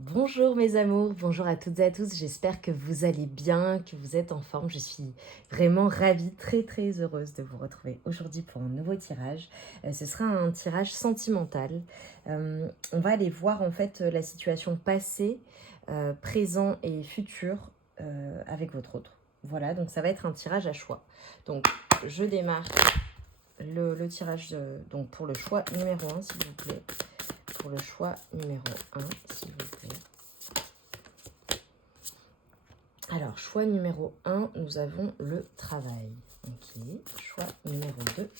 Bonjour mes amours, bonjour à toutes et à tous, j'espère que vous allez bien, que vous êtes en forme. Je suis vraiment ravie, très heureuse de vous retrouver aujourd'hui pour un nouveau tirage. Ce sera un tirage sentimental. On va aller voir en fait la situation passée, présent et futur avec votre autre. Voilà, donc ça va être un tirage à choix. Donc je démarre le tirage donc pour le choix numéro 1 s'il vous plaît. Pour le choix numéro 1 s'il vous plaît. Alors, choix numéro 1, nous avons le travail. Ok. Choix numéro 2,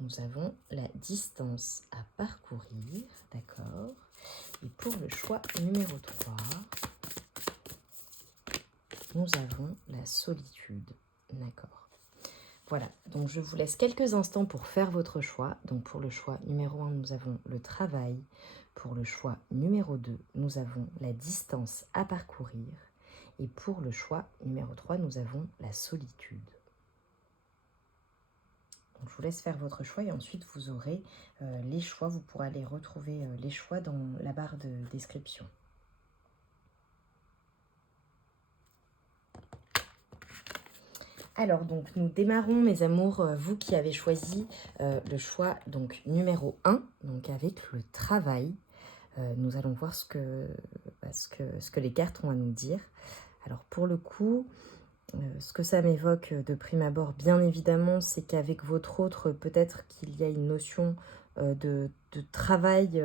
nous avons la distance à parcourir. D'accord. Et pour le choix numéro 3, nous avons la solitude. D'accord. Voilà, donc je vous laisse quelques instants pour faire votre choix. Donc pour le choix numéro 1, nous avons le travail. Pour le choix numéro 2, nous avons la distance à parcourir. Et pour le choix numéro 3, nous avons la solitude. Donc, je vous laisse faire votre choix et ensuite vous aurez les choix. Vous pourrez aller retrouver les choix dans la barre de description. Alors, donc, nous démarrons, mes amours, vous qui avez choisi le choix donc, numéro 1, donc avec le travail. Nous allons voir ce que les cartes ont à nous dire. Alors, pour le coup, ce que ça m'évoque de prime abord, bien évidemment, c'est qu'avec votre autre, peut-être qu'il y a une notion de travail.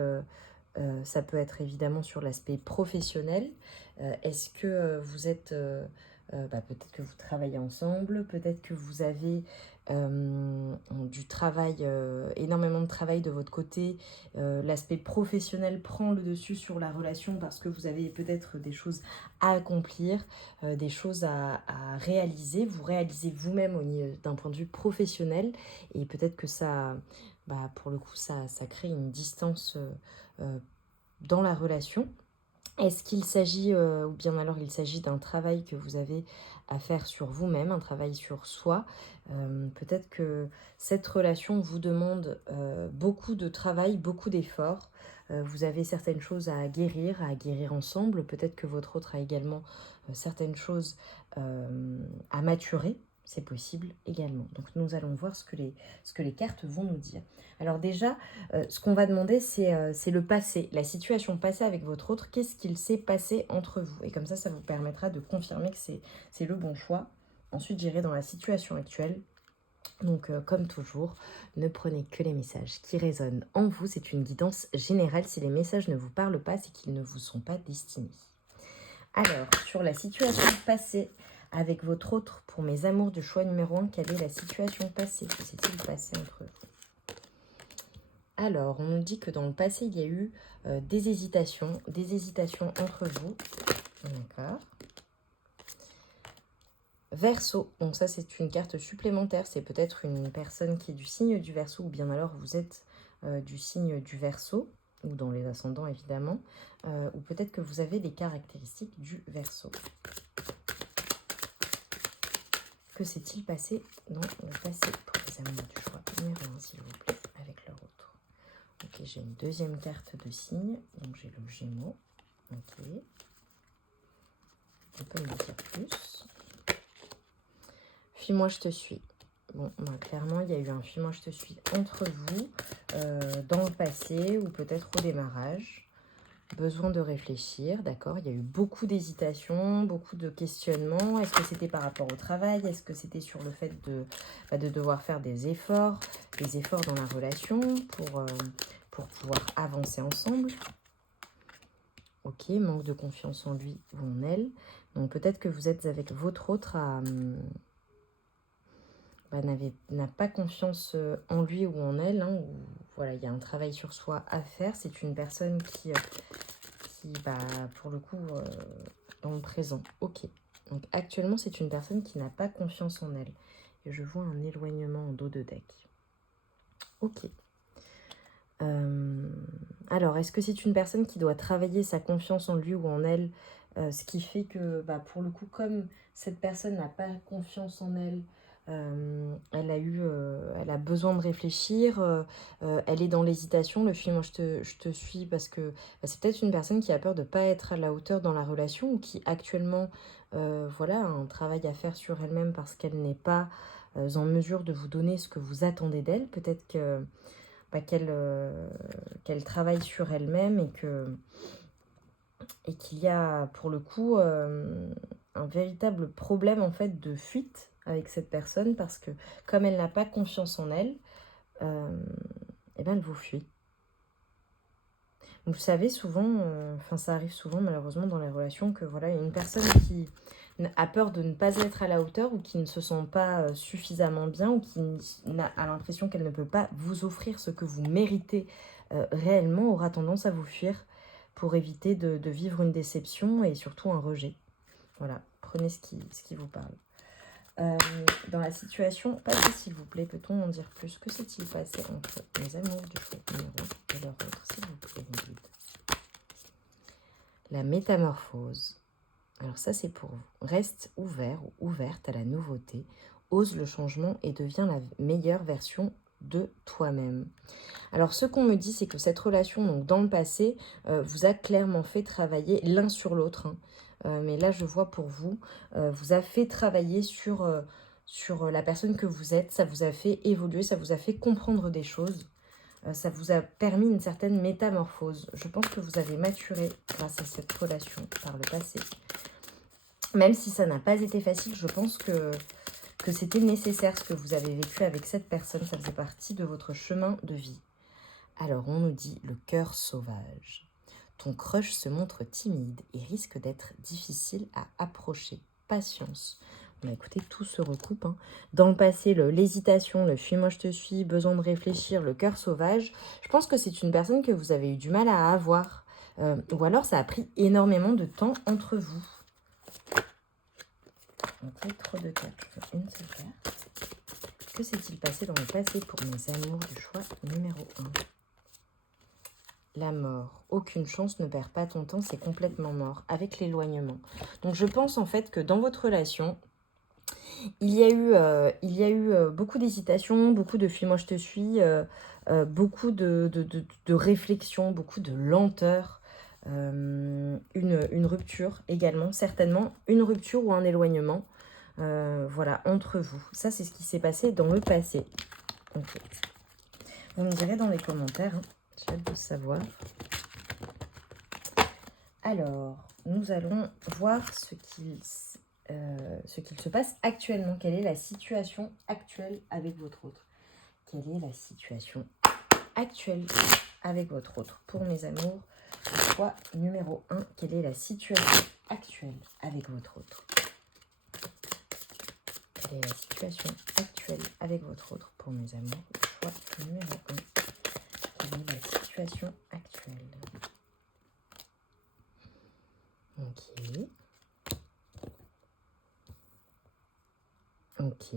Ça peut être évidemment sur l'aspect professionnel. Est-ce que vous êtes... peut-être que vous travaillez ensemble, peut-être que vous avez du travail, énormément de travail de votre côté. L'aspect professionnel prend le dessus sur la relation parce que vous avez peut-être des choses à accomplir, des choses à réaliser. Vous réalisez vous-même d'un point de vue professionnel et peut-être que ça, pour le coup, ça crée une distance dans la relation. Est-ce qu'il s'agit, ou bien alors il s'agit d'un travail que vous avez à faire sur vous-même, un travail sur soi. Peut-être que cette relation vous demande beaucoup de travail, beaucoup d'efforts. Vous avez certaines choses à guérir ensemble. Peut-être que votre autre a également certaines choses à maturer. C'est possible également. Donc nous allons voir ce que les cartes vont nous dire. Alors déjà, ce qu'on va demander, c'est le passé, la situation passée avec votre autre. Qu'est-ce qu'il s'est passé entre vous? Et comme ça vous permettra de confirmer que c'est le bon choix. Ensuite, j'irai dans la situation actuelle. Donc, comme toujours, ne prenez que les messages qui résonnent en vous. C'est une guidance générale. Si les messages ne vous parlent pas, c'est qu'ils ne vous sont pas destinés. Alors, sur la situation passée avec votre autre, pour mes amours du choix numéro 1, quelle est la situation passée? Que s'est-il passé entre vous? Alors, on nous dit que dans le passé, il y a eu des hésitations entre vous. D'accord. Verseau, donc ça c'est une carte supplémentaire, c'est peut-être une personne qui est du signe du Verseau ou bien alors vous êtes du signe du Verseau ou dans les ascendants évidemment, ou peut-être que vous avez des caractéristiques du Verseau. Que s'est-il passé dans le passé pour les amours du choix numéro 1 s'il vous plaît avec leur autre? Ok, j'ai une deuxième carte de signe, donc j'ai le Gémeaux. Ok. On peut m'en dire plus. Fuis-moi, je te suis. Bon, clairement, il y a eu un fuis-moi, je te suis entre vous dans le passé ou peut-être au démarrage. Besoin de réfléchir, d'accord. Il y a eu beaucoup d'hésitations, beaucoup de questionnements. Est-ce que c'était par rapport au travail? Est-ce que c'était sur le fait de devoir faire des efforts dans la relation pour pouvoir avancer ensemble? Ok, manque de confiance en lui ou en elle. Donc peut-être que vous êtes avec votre autre n'a pas confiance en lui ou en elle. Ou, voilà, il y a un travail sur soi à faire. C'est une personne qui pour le coup, dans le présent. Ok. Donc actuellement, c'est une personne qui n'a pas confiance en elle. Et je vois un éloignement en dos de deck. Ok. Alors, est-ce que c'est une personne qui doit travailler sa confiance en lui ou en elle, ce qui fait que, pour le coup, comme cette personne n'a pas confiance en elle, Elle a besoin de réfléchir, elle est dans l'hésitation. Le film, moi je te suis parce que c'est peut-être une personne qui a peur de ne pas être à la hauteur dans la relation ou qui actuellement voilà, a un travail à faire sur elle-même parce qu'elle n'est pas en mesure de vous donner ce que vous attendez d'elle. Peut-être que qu'elle travaille sur elle-même et qu'il y a pour le coup un véritable problème en fait de fuite avec cette personne parce que comme elle n'a pas confiance en elle, et ben elle vous fuit. Vous savez souvent, ça arrive souvent malheureusement dans les relations que voilà, il y a une personne qui a peur de ne pas être à la hauteur ou qui ne se sent pas suffisamment bien ou qui a l'impression qu'elle ne peut pas vous offrir ce que vous méritez réellement, aura tendance à vous fuir pour éviter de vivre une déception et surtout un rejet. Voilà, prenez ce qui vous parle. Dans la situation passée, s'il vous plaît, peut-on en dire plus? Que s'est-il passé entre les amours du choix numéro et leur autre, s'il vous plaît, mon guide? La métamorphose. Alors ça, c'est pour vous. Reste ouvert ou ouverte à la nouveauté, ose le changement et deviens la meilleure version de toi-même. Alors ce qu'on me dit, c'est que cette relation, donc dans le passé, vous a clairement fait travailler l'un sur l'autre. Mais là, je vois pour vous, vous a fait travailler sur la personne que vous êtes, ça vous a fait évoluer, ça vous a fait comprendre des choses, ça vous a permis une certaine métamorphose. Je pense que vous avez maturé grâce à cette relation par le passé. Même si ça n'a pas été facile, je pense que c'était nécessaire ce que vous avez vécu avec cette personne, ça faisait partie de votre chemin de vie. Alors on nous dit le cœur sauvage. Ton crush se montre timide et risque d'être difficile à approcher. Patience. Écoutez, tout se recoupe. Dans le passé, l'hésitation, le fuis-moi je te suis, besoin de réfléchir, le cœur sauvage. Je pense que c'est une personne que vous avez eu du mal à avoir. Ou alors ça a pris énormément de temps entre vous. Ok, trop de cartes. Une seule carte. Que s'est-il passé dans le passé pour mes amours du choix numéro 1? La mort. Aucune chance, ne perds pas ton temps, c'est complètement mort. Avec l'éloignement. Donc je pense en fait que dans votre relation, il y a eu beaucoup d'hésitation, beaucoup de fuis-moi je te suis, beaucoup de réflexion, beaucoup de lenteur, une rupture également, certainement, une rupture ou un éloignement, voilà, entre vous. Ça, c'est ce qui s'est passé dans le passé. Ok. Vous me direz dans les commentaires, j'ai hâte de savoir. Alors, nous allons voir ce qu'il se passe actuellement. Quelle est la situation actuelle avec votre autre? Quelle est la situation actuelle avec votre autre? Pour mes amours, choix numéro 1. Quelle est la situation actuelle avec votre autre? Quelle est la situation actuelle avec votre autre? Pour mes amours, choix numéro 1. Quelle est la situation actuelle? Ok. Ok.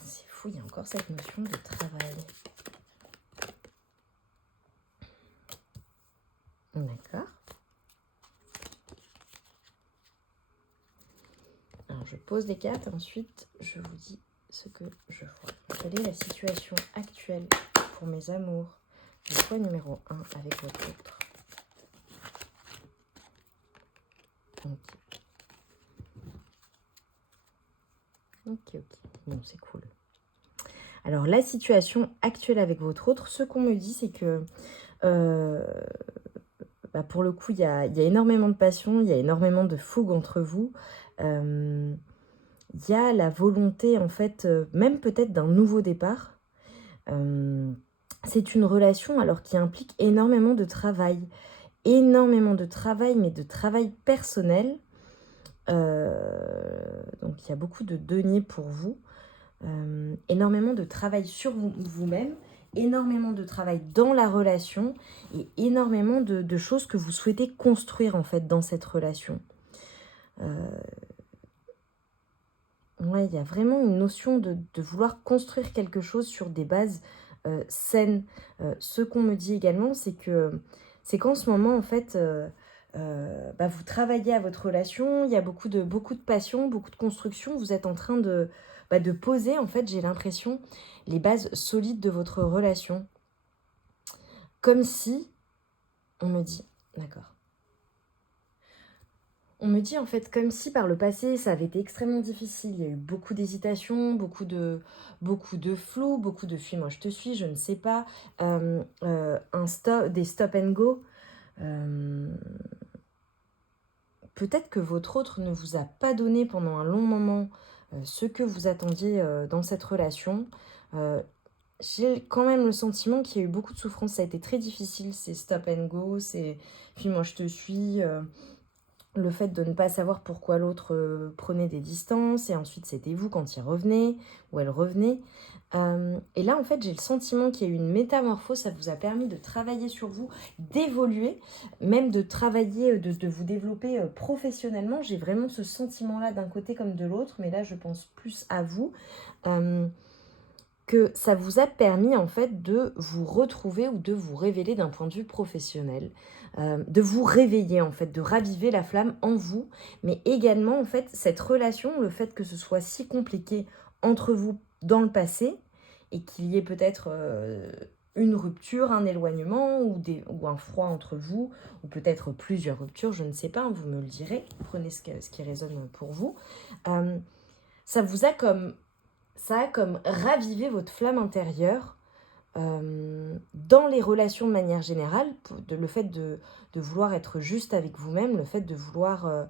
C'est fou, il y a encore cette notion de travail. D'accord. Alors, je pose les cartes, ensuite, je vous dis ce que je vois. Quelle est la situation actuelle pour mes amours du choix numéro 1 avec votre autre? Ok. Ok. Bon, c'est cool. Alors, la situation actuelle avec votre autre, ce qu'on me dit, c'est que pour le coup, il y a énormément de passion, il y a énormément de fougue entre vous. Il y a la volonté, en fait, même peut-être d'un nouveau départ. C'est une relation alors qui implique énormément de travail. Énormément de travail, mais de travail personnel. Donc, il y a beaucoup de deniers pour vous. Énormément de travail sur vous-même. Énormément de travail dans la relation et énormément de choses que vous souhaitez construire en fait dans cette relation. Ouais, il y a vraiment une notion de vouloir construire quelque chose sur des bases saines. Ce qu'on me dit également, c'est qu'en ce moment, en fait, vous travaillez à votre relation, il y a beaucoup de passion, beaucoup de construction. Vous êtes en train de poser, en fait, j'ai l'impression, les bases solides de votre relation. Comme si, on me dit, d'accord. On me dit en fait comme si par le passé ça avait été extrêmement difficile. Il y a eu beaucoup d'hésitation, beaucoup de flou, beaucoup de fuis. Moi je te suis, je ne sais pas. Des stop and go. Peut-être que votre autre ne vous a pas donné pendant un long moment ce que vous attendiez dans cette relation. J'ai quand même le sentiment qu'il y a eu beaucoup de souffrance. Ça a été très difficile, ces stop and go, ces puis moi je te suis. Le fait de ne pas savoir pourquoi l'autre prenait des distances, et ensuite c'était vous quand il revenait, ou elle revenait. Et là, en fait, j'ai le sentiment qu'il y a eu une métamorphose, ça vous a permis de travailler sur vous, d'évoluer, même de travailler, de vous développer professionnellement. J'ai vraiment ce sentiment-là d'un côté comme de l'autre, mais là, je pense plus à vous. Que ça vous a permis en fait de vous retrouver ou de vous révéler d'un point de vue professionnel, de vous réveiller en fait, de raviver la flamme en vous, mais également en fait cette relation, le fait que ce soit si compliqué entre vous dans le passé et qu'il y ait peut-être une rupture, un éloignement ou un froid entre vous, ou peut-être plusieurs ruptures, je ne sais pas, vous me le direz, prenez ce qui résonne pour vous. Ça a comme ravivé votre flamme intérieure dans les relations de manière générale, le fait de vouloir être juste avec vous-même, le fait de vouloir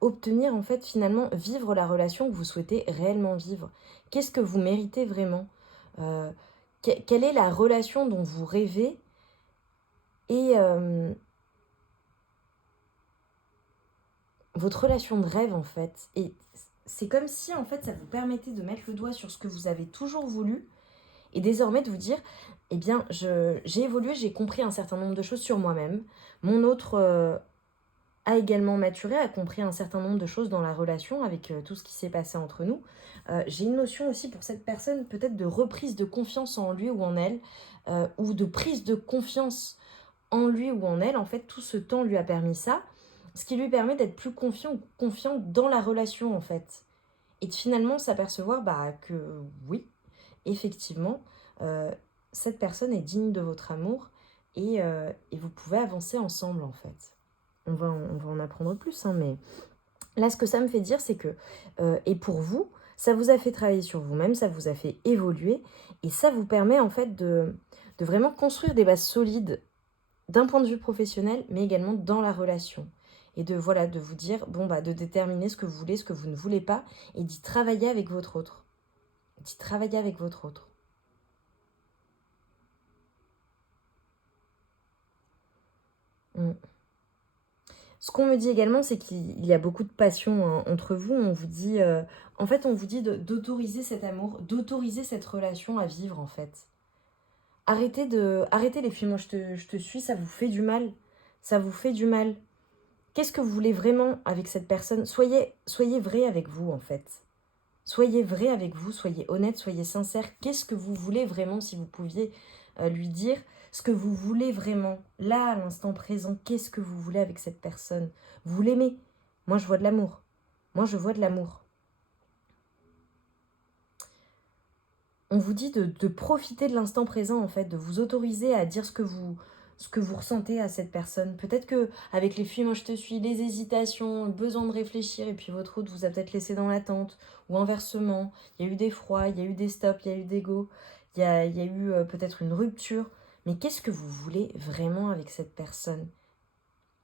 obtenir en fait finalement vivre la relation que vous souhaitez réellement vivre. Qu'est-ce que vous méritez vraiment? Quelle est la relation dont vous rêvez? Et votre relation de rêve en fait. Et c'est comme si en fait ça vous permettait de mettre le doigt sur ce que vous avez toujours voulu et désormais de vous dire, eh bien j'ai évolué, j'ai compris un certain nombre de choses sur moi-même. Mon autre a également maturé, a compris un certain nombre de choses dans la relation avec tout ce qui s'est passé entre nous. J'ai une notion aussi pour cette personne peut-être de reprise de confiance en lui ou en elle, ou de prise de confiance en lui ou en elle. En fait, tout ce temps lui a permis ça, ce qui lui permet d'être plus confiant dans la relation en fait. Et de finalement s'apercevoir que oui, effectivement, cette personne est digne de votre amour et vous pouvez avancer ensemble en fait. On va en apprendre plus, hein, mais là ce que ça me fait dire c'est que, et pour vous, ça vous a fait travailler sur vous-même, ça vous a fait évoluer et ça vous permet en fait de vraiment construire des bases solides d'un point de vue professionnel, mais également dans la relation. Et de vous dire, de déterminer ce que vous voulez, ce que vous ne voulez pas, et d'y travailler avec votre autre. D'y travailler avec votre autre. Ce qu'on me dit également, c'est qu'il y a beaucoup de passion hein, entre vous. On vous dit, en fait, on vous dit d'autoriser cet amour, d'autoriser cette relation à vivre, en fait. Arrêtez les films. Moi, je te suis, ça vous fait du mal. Ça vous fait du mal. Qu'est-ce que vous voulez vraiment avec cette personne? Soyez vrai avec vous, en fait. Soyez vrai avec vous, soyez honnête, soyez sincère. Qu'est-ce que vous voulez vraiment, si vous pouviez lui dire ce que vous voulez vraiment, là, à l'instant présent, qu'est-ce que vous voulez avec cette personne? Vous l'aimez? Moi, je vois de l'amour. Moi, je vois de l'amour. On vous dit de profiter de l'instant présent, en fait, de vous autoriser à dire ce que vous ressentez à cette personne. Peut-être que avec les films, moi je te suis, les hésitations, le besoin de réfléchir, et puis votre route vous a peut-être laissé dans l'attente, ou inversement, il y a eu des froids, il y a eu des stops, il y a eu des go, il y a eu peut-être une rupture. Mais qu'est-ce que vous voulez vraiment avec cette personne?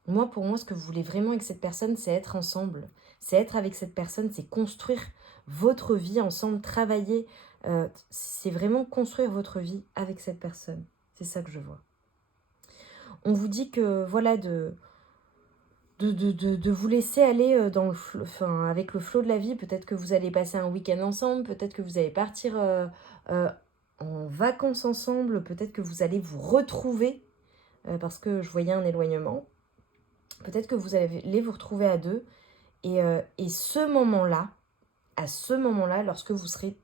Pour moi, ce que vous voulez vraiment avec cette personne, c'est être ensemble. C'est être avec cette personne, c'est construire votre vie ensemble, travailler. C'est vraiment construire votre vie avec cette personne. C'est ça que je vois. On vous dit que, voilà, de vous laisser aller dans avec le flot de la vie. Peut-être que vous allez passer un week-end ensemble, peut-être que vous allez partir en vacances ensemble, peut-être que vous allez vous retrouver, parce que je voyais un éloignement. Peut-être que vous allez vous retrouver à deux. Et à ce moment-là, lorsque vous serez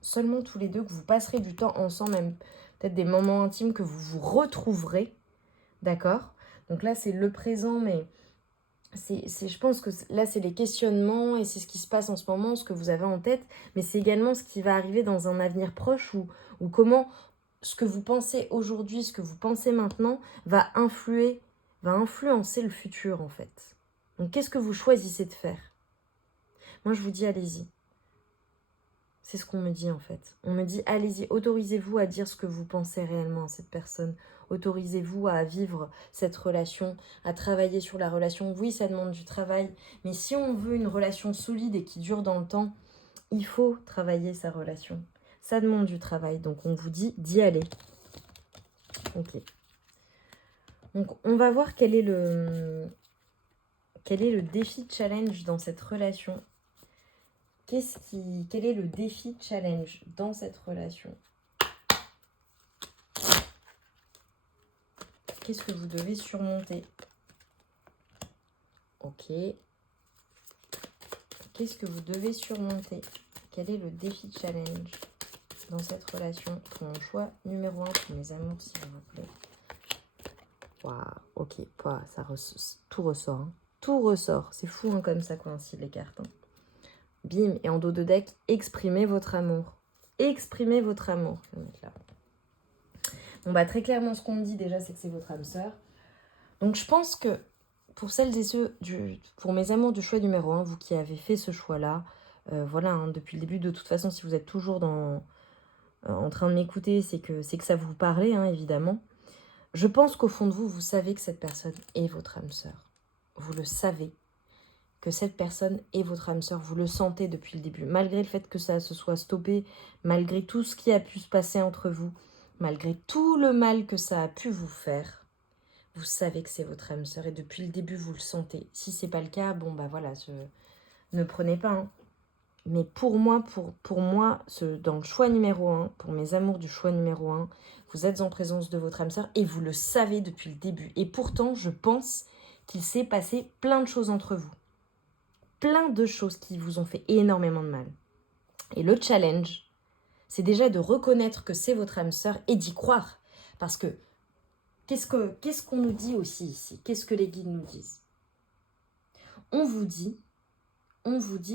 seulement tous les deux, que vous passerez du temps ensemble, même peut-être des moments intimes que vous vous retrouverez, d'accord? Donc là, c'est le présent, mais je pense que là, c'est les questionnements et c'est ce qui se passe en ce moment, ce que vous avez en tête, mais c'est également ce qui va arriver dans un avenir proche ou comment ce que vous pensez aujourd'hui, ce que vous pensez maintenant va influencer le futur en fait. Donc qu'est-ce que vous choisissez de faire? Moi, je vous dis, allez-y. C'est ce qu'on me dit en fait. On me dit, allez-y, autorisez-vous à dire ce que vous pensez réellement à cette personne. Autorisez-vous à vivre cette relation, à travailler sur la relation. Oui, ça demande du travail, mais si on veut une relation solide et qui dure dans le temps, il faut travailler sa relation. Ça demande du travail, donc on vous dit d'y aller. Ok. Donc on va voir quel est le défi challenge dans cette relation. Quel est le défi challenge dans cette relation? Qu'est-ce que vous devez surmonter? Ok. Qu'est-ce que vous devez surmonter? Quel est le défi challenge dans cette relation? Pour mon choix numéro 1, pour mes amours, s'il vous plaît. Waouh, ok, tout ressort. Hein. Tout ressort. C'est fou hein, comme ça coïncide les cartes. Hein. Bim, et en dos de deck, exprimez votre amour. Exprimez votre amour. Je vais mettre là. Bon bah très clairement, ce qu'on me dit déjà, c'est que c'est votre âme sœur. Donc je pense que pour celles et ceux, pour mes amours du choix numéro 1, vous qui avez fait ce choix-là, voilà, hein, depuis le début, de toute façon, si vous êtes toujours en train de m'écouter, c'est que ça vous parlait, hein, évidemment. Je pense qu'au fond de vous, vous savez que cette personne est votre âme sœur. Vous le savez, que cette personne est votre âme sœur. Vous le sentez depuis le début. Malgré le fait que ça se soit stoppé, malgré tout ce qui a pu se passer entre vous, malgré tout le mal que ça a pu vous faire, vous savez que c'est votre âme sœur. Et depuis le début, vous le sentez. Si c'est pas le cas, bon bah voilà, ne prenez pas. Hein. Mais pour moi, dans le choix numéro 1, pour mes amours du choix numéro 1, vous êtes en présence de votre âme sœur et vous le savez depuis le début. Et pourtant, je pense qu'il s'est passé plein de choses entre vous. Plein de choses qui vous ont fait énormément de mal. Et le challenge, c'est déjà de reconnaître que c'est votre âme sœur et d'y croire. Parce que, qu'est-ce qu'on nous dit aussi ici? Qu'est-ce que les guides nous disent? On vous dit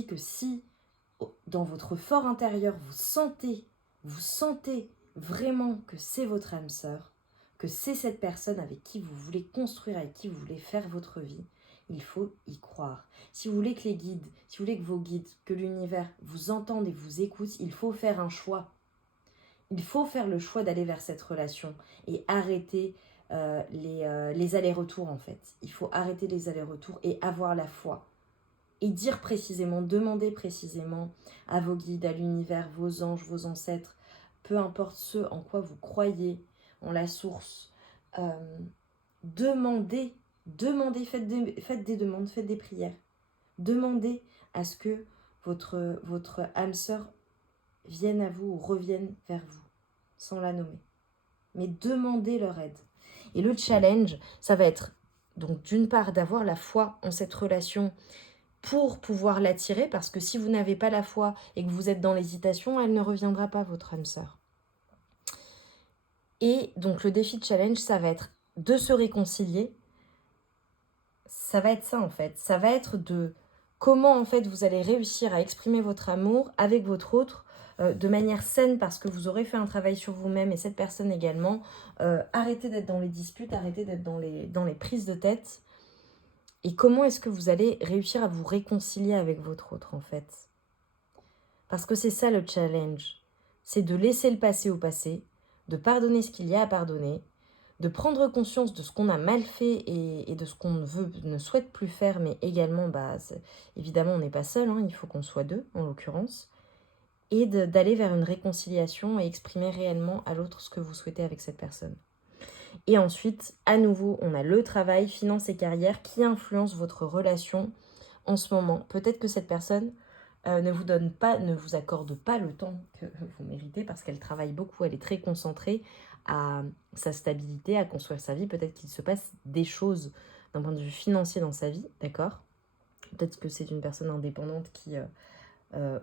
que si dans votre fort intérieur, vous sentez vraiment que c'est votre âme sœur, que c'est cette personne avec qui vous voulez construire, avec qui vous voulez faire votre vie, il faut y croire. Si vous voulez que les guides, si vous voulez que vos guides, que l'univers vous entende et vous écoute, il faut faire un choix. Il faut faire le choix d'aller vers cette relation et arrêter les allers-retours en fait. Il faut arrêter les allers-retours et avoir la foi. Et dire précisément, demander précisément à vos guides, à l'univers, vos anges, vos ancêtres, peu importe ce en quoi vous croyez, en la source, demandez, faites des demandes, faites des prières. Demandez à ce que votre âme sœur vienne à vous ou revienne vers vous, sans la nommer. Mais demandez leur aide. Et le challenge, ça va être donc d'une part d'avoir la foi en cette relation pour pouvoir l'attirer, parce que si vous n'avez pas la foi et que vous êtes dans l'hésitation, elle ne reviendra pas, votre âme sœur. Et donc le défi de challenge, ça va être de se réconcilier. Ça va être ça en fait. Ça va être de comment en fait vous allez réussir à exprimer votre amour avec votre autre de manière saine, parce que vous aurez fait un travail sur vous-même et cette personne également. Arrêtez d'être dans les disputes, arrêtez d'être dans les prises de tête. Et comment est-ce que vous allez réussir à vous réconcilier avec votre autre, en fait? Parce que c'est ça le challenge. C'est de laisser le passé au passé, de pardonner ce qu'il y a à pardonner, de prendre conscience de ce qu'on a mal fait et de ce qu'on ne souhaite plus faire, mais également, évidemment, on n'est pas seul, hein, il faut qu'on soit deux, en l'occurrence, et d'aller vers une réconciliation et exprimer réellement à l'autre ce que vous souhaitez avec cette personne. Et ensuite, à nouveau, on a le travail, finance et carrière qui influence votre relation en ce moment. Peut-être que cette personne ne vous accorde pas le temps que vous méritez parce qu'elle travaille beaucoup, elle est très concentrée à sa stabilité, à construire sa vie. Peut-être qu'il se passe des choses d'un point de vue financier dans sa vie, d'accord? Peut-être que c'est une personne indépendante qui,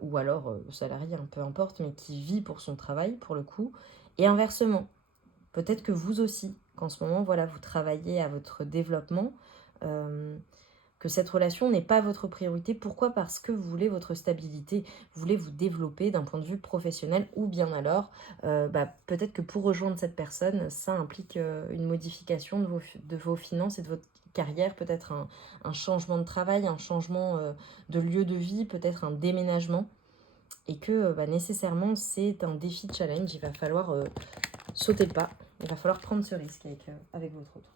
ou alors salariée, peu importe, mais qui vit pour son travail, pour le coup. Et inversement, Peut-être que vous aussi, qu'en ce moment, voilà, vous travaillez à votre développement, que cette relation n'est pas votre priorité. Pourquoi? Parce que vous voulez votre stabilité, vous voulez vous développer d'un point de vue professionnel, ou bien alors, peut-être que pour rejoindre cette personne, ça implique une modification de vos finances et de votre carrière, peut-être un changement de travail, un changement de lieu de vie, peut-être un déménagement, et que nécessairement c'est un défi, challenge, il va falloir sauter le pas, il va falloir prendre ce risque avec votre autre.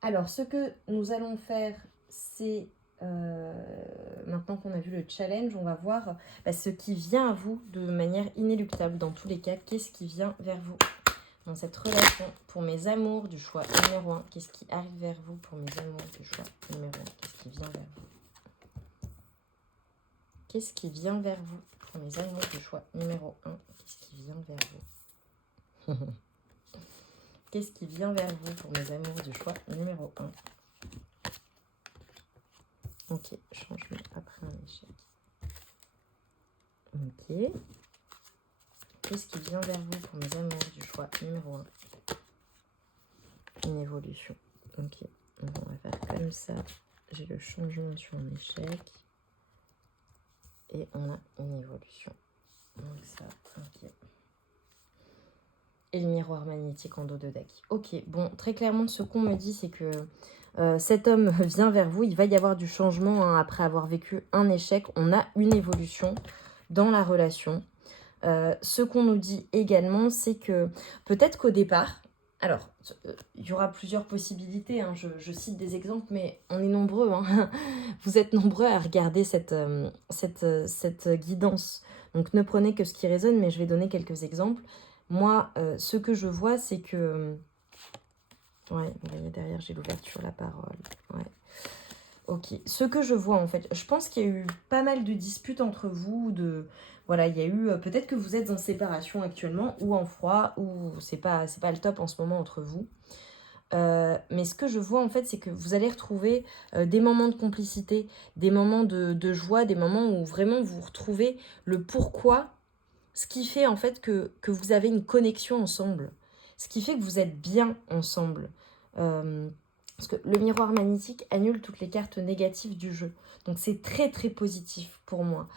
Alors, ce que nous allons faire, c'est, maintenant qu'on a vu le challenge, on va voir ce qui vient à vous de manière inéluctable. Dans tous les cas, qu'est-ce qui vient vers vous dans cette relation? Pour mes amours du choix numéro 1, qu'est-ce qui arrive vers vous pour mes amours du choix numéro 1? Qu'est-ce qui vient vers vous? Qu'est-ce qui vient vers vous pour mes amours du choix numéro 1? Qu'est-ce qui vient vers vous? Qu'est-ce qui vient vers vous pour mes amours du choix numéro 1? Ok, changement après un échec. Ok. Qu'est-ce qui vient vers vous pour mes amours du choix numéro 1? Une évolution. Ok, donc on va faire comme ça. J'ai le changement sur un échec. Et on a une évolution. Donc ça, ok. Et le miroir magnétique en dos de deck. Ok, bon, très clairement, ce qu'on me dit, c'est que cet homme vient vers vous. Il va y avoir du changement après avoir vécu un échec. On a une évolution dans la relation. Ce qu'on nous dit également, c'est que peut-être qu'au départ, alors, il y aura plusieurs possibilités, hein, je cite des exemples, mais on est nombreux, hein. Vous êtes nombreux à regarder cette guidance. Donc ne prenez que ce qui résonne, mais je vais donner quelques exemples. Moi, ce que je vois, c'est que... Ouais, vous voyez derrière, j'ai l'ouverture, la parole. Ouais. Ok, ce que je vois en fait, je pense qu'il y a eu pas mal de disputes entre vous, voilà, il y a eu, peut-être que vous êtes en séparation actuellement, ou en froid, ou c'est pas le top en ce moment entre vous. Mais ce que je vois en fait, c'est que vous allez retrouver des moments de complicité, des moments de joie, des moments où vraiment vous retrouvez le pourquoi, ce qui fait en fait que vous avez une connexion ensemble, ce qui fait que vous êtes bien ensemble. Parce que le miroir magnétique annule toutes les cartes négatives du jeu. Donc c'est très très positif pour moi.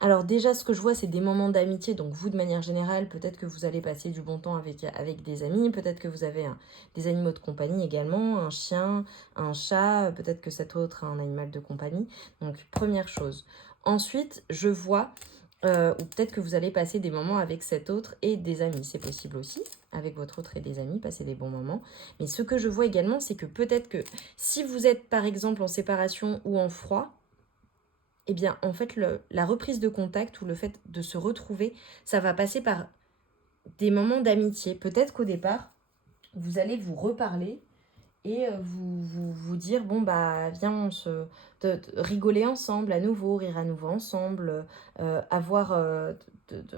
Alors déjà, ce que je vois, c'est des moments d'amitié. Donc vous, de manière générale, peut-être que vous allez passer du bon temps avec des amis. Peut-être que vous avez des animaux de compagnie également. Un chien, un chat. Peut-être que cet autre a un animal de compagnie. Donc première chose. Ensuite, je vois... ou peut-être que vous allez passer des moments avec cet autre et des amis. C'est possible aussi, avec votre autre et des amis, passer des bons moments. Mais ce que je vois également, c'est que peut-être que si vous êtes par exemple en séparation ou en froid, eh bien en fait la reprise de contact ou le fait de se retrouver, ça va passer par des moments d'amitié. Peut-être qu'au départ, vous allez vous reparler et vous dire, bon bah viens, on se rigoler ensemble à nouveau, rire à nouveau ensemble, avoir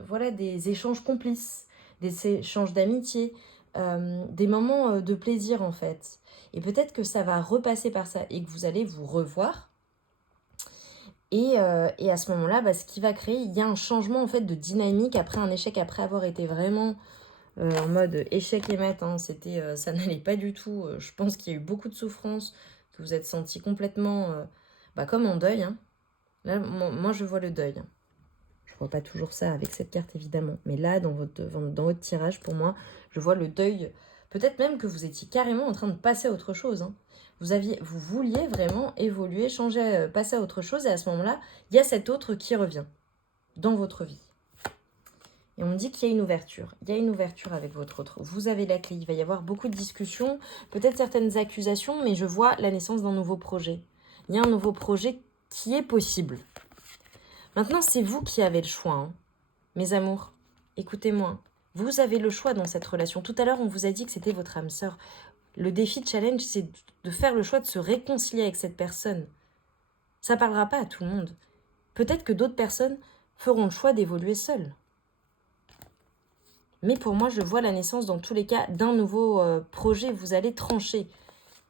voilà, des échanges complices, des échanges d'amitié, des moments de plaisir en fait. Et peut-être que ça va repasser par ça et que vous allez vous revoir. Et à ce moment-là, ce qui va créer, il y a un changement en fait de dynamique après un échec, après avoir été vraiment en mode échec et mat, hein, ça n'allait pas du tout. Je pense qu'il y a eu beaucoup de souffrance, que vous êtes senti complètement comme en deuil. Hein. Là, moi, je vois le deuil. Hein. Je vois pas toujours ça avec cette carte, évidemment. Mais là, dans votre tirage, pour moi, je vois le deuil. Peut-être même que vous étiez carrément en train de passer à autre chose. Hein. Vous vouliez vraiment évoluer, changer, passer à autre chose. Et à ce moment-là, il y a cet autre qui revient dans votre vie. Et on me dit qu'il y a une ouverture. Il y a une ouverture avec votre autre. Vous avez la clé. Il va y avoir beaucoup de discussions, peut-être certaines accusations, mais je vois la naissance d'un nouveau projet. Il y a un nouveau projet qui est possible. Maintenant, c'est vous qui avez le choix. Hein. Mes amours, écoutez-moi. Vous avez le choix dans cette relation. Tout à l'heure, on vous a dit que c'était votre âme sœur. Le défi challenge, c'est de faire le choix de se réconcilier avec cette personne. Ça ne parlera pas à tout le monde. Peut-être que d'autres personnes feront le choix d'évoluer seules. Mais pour moi, je vois la naissance, dans tous les cas, d'un nouveau projet. Vous allez trancher.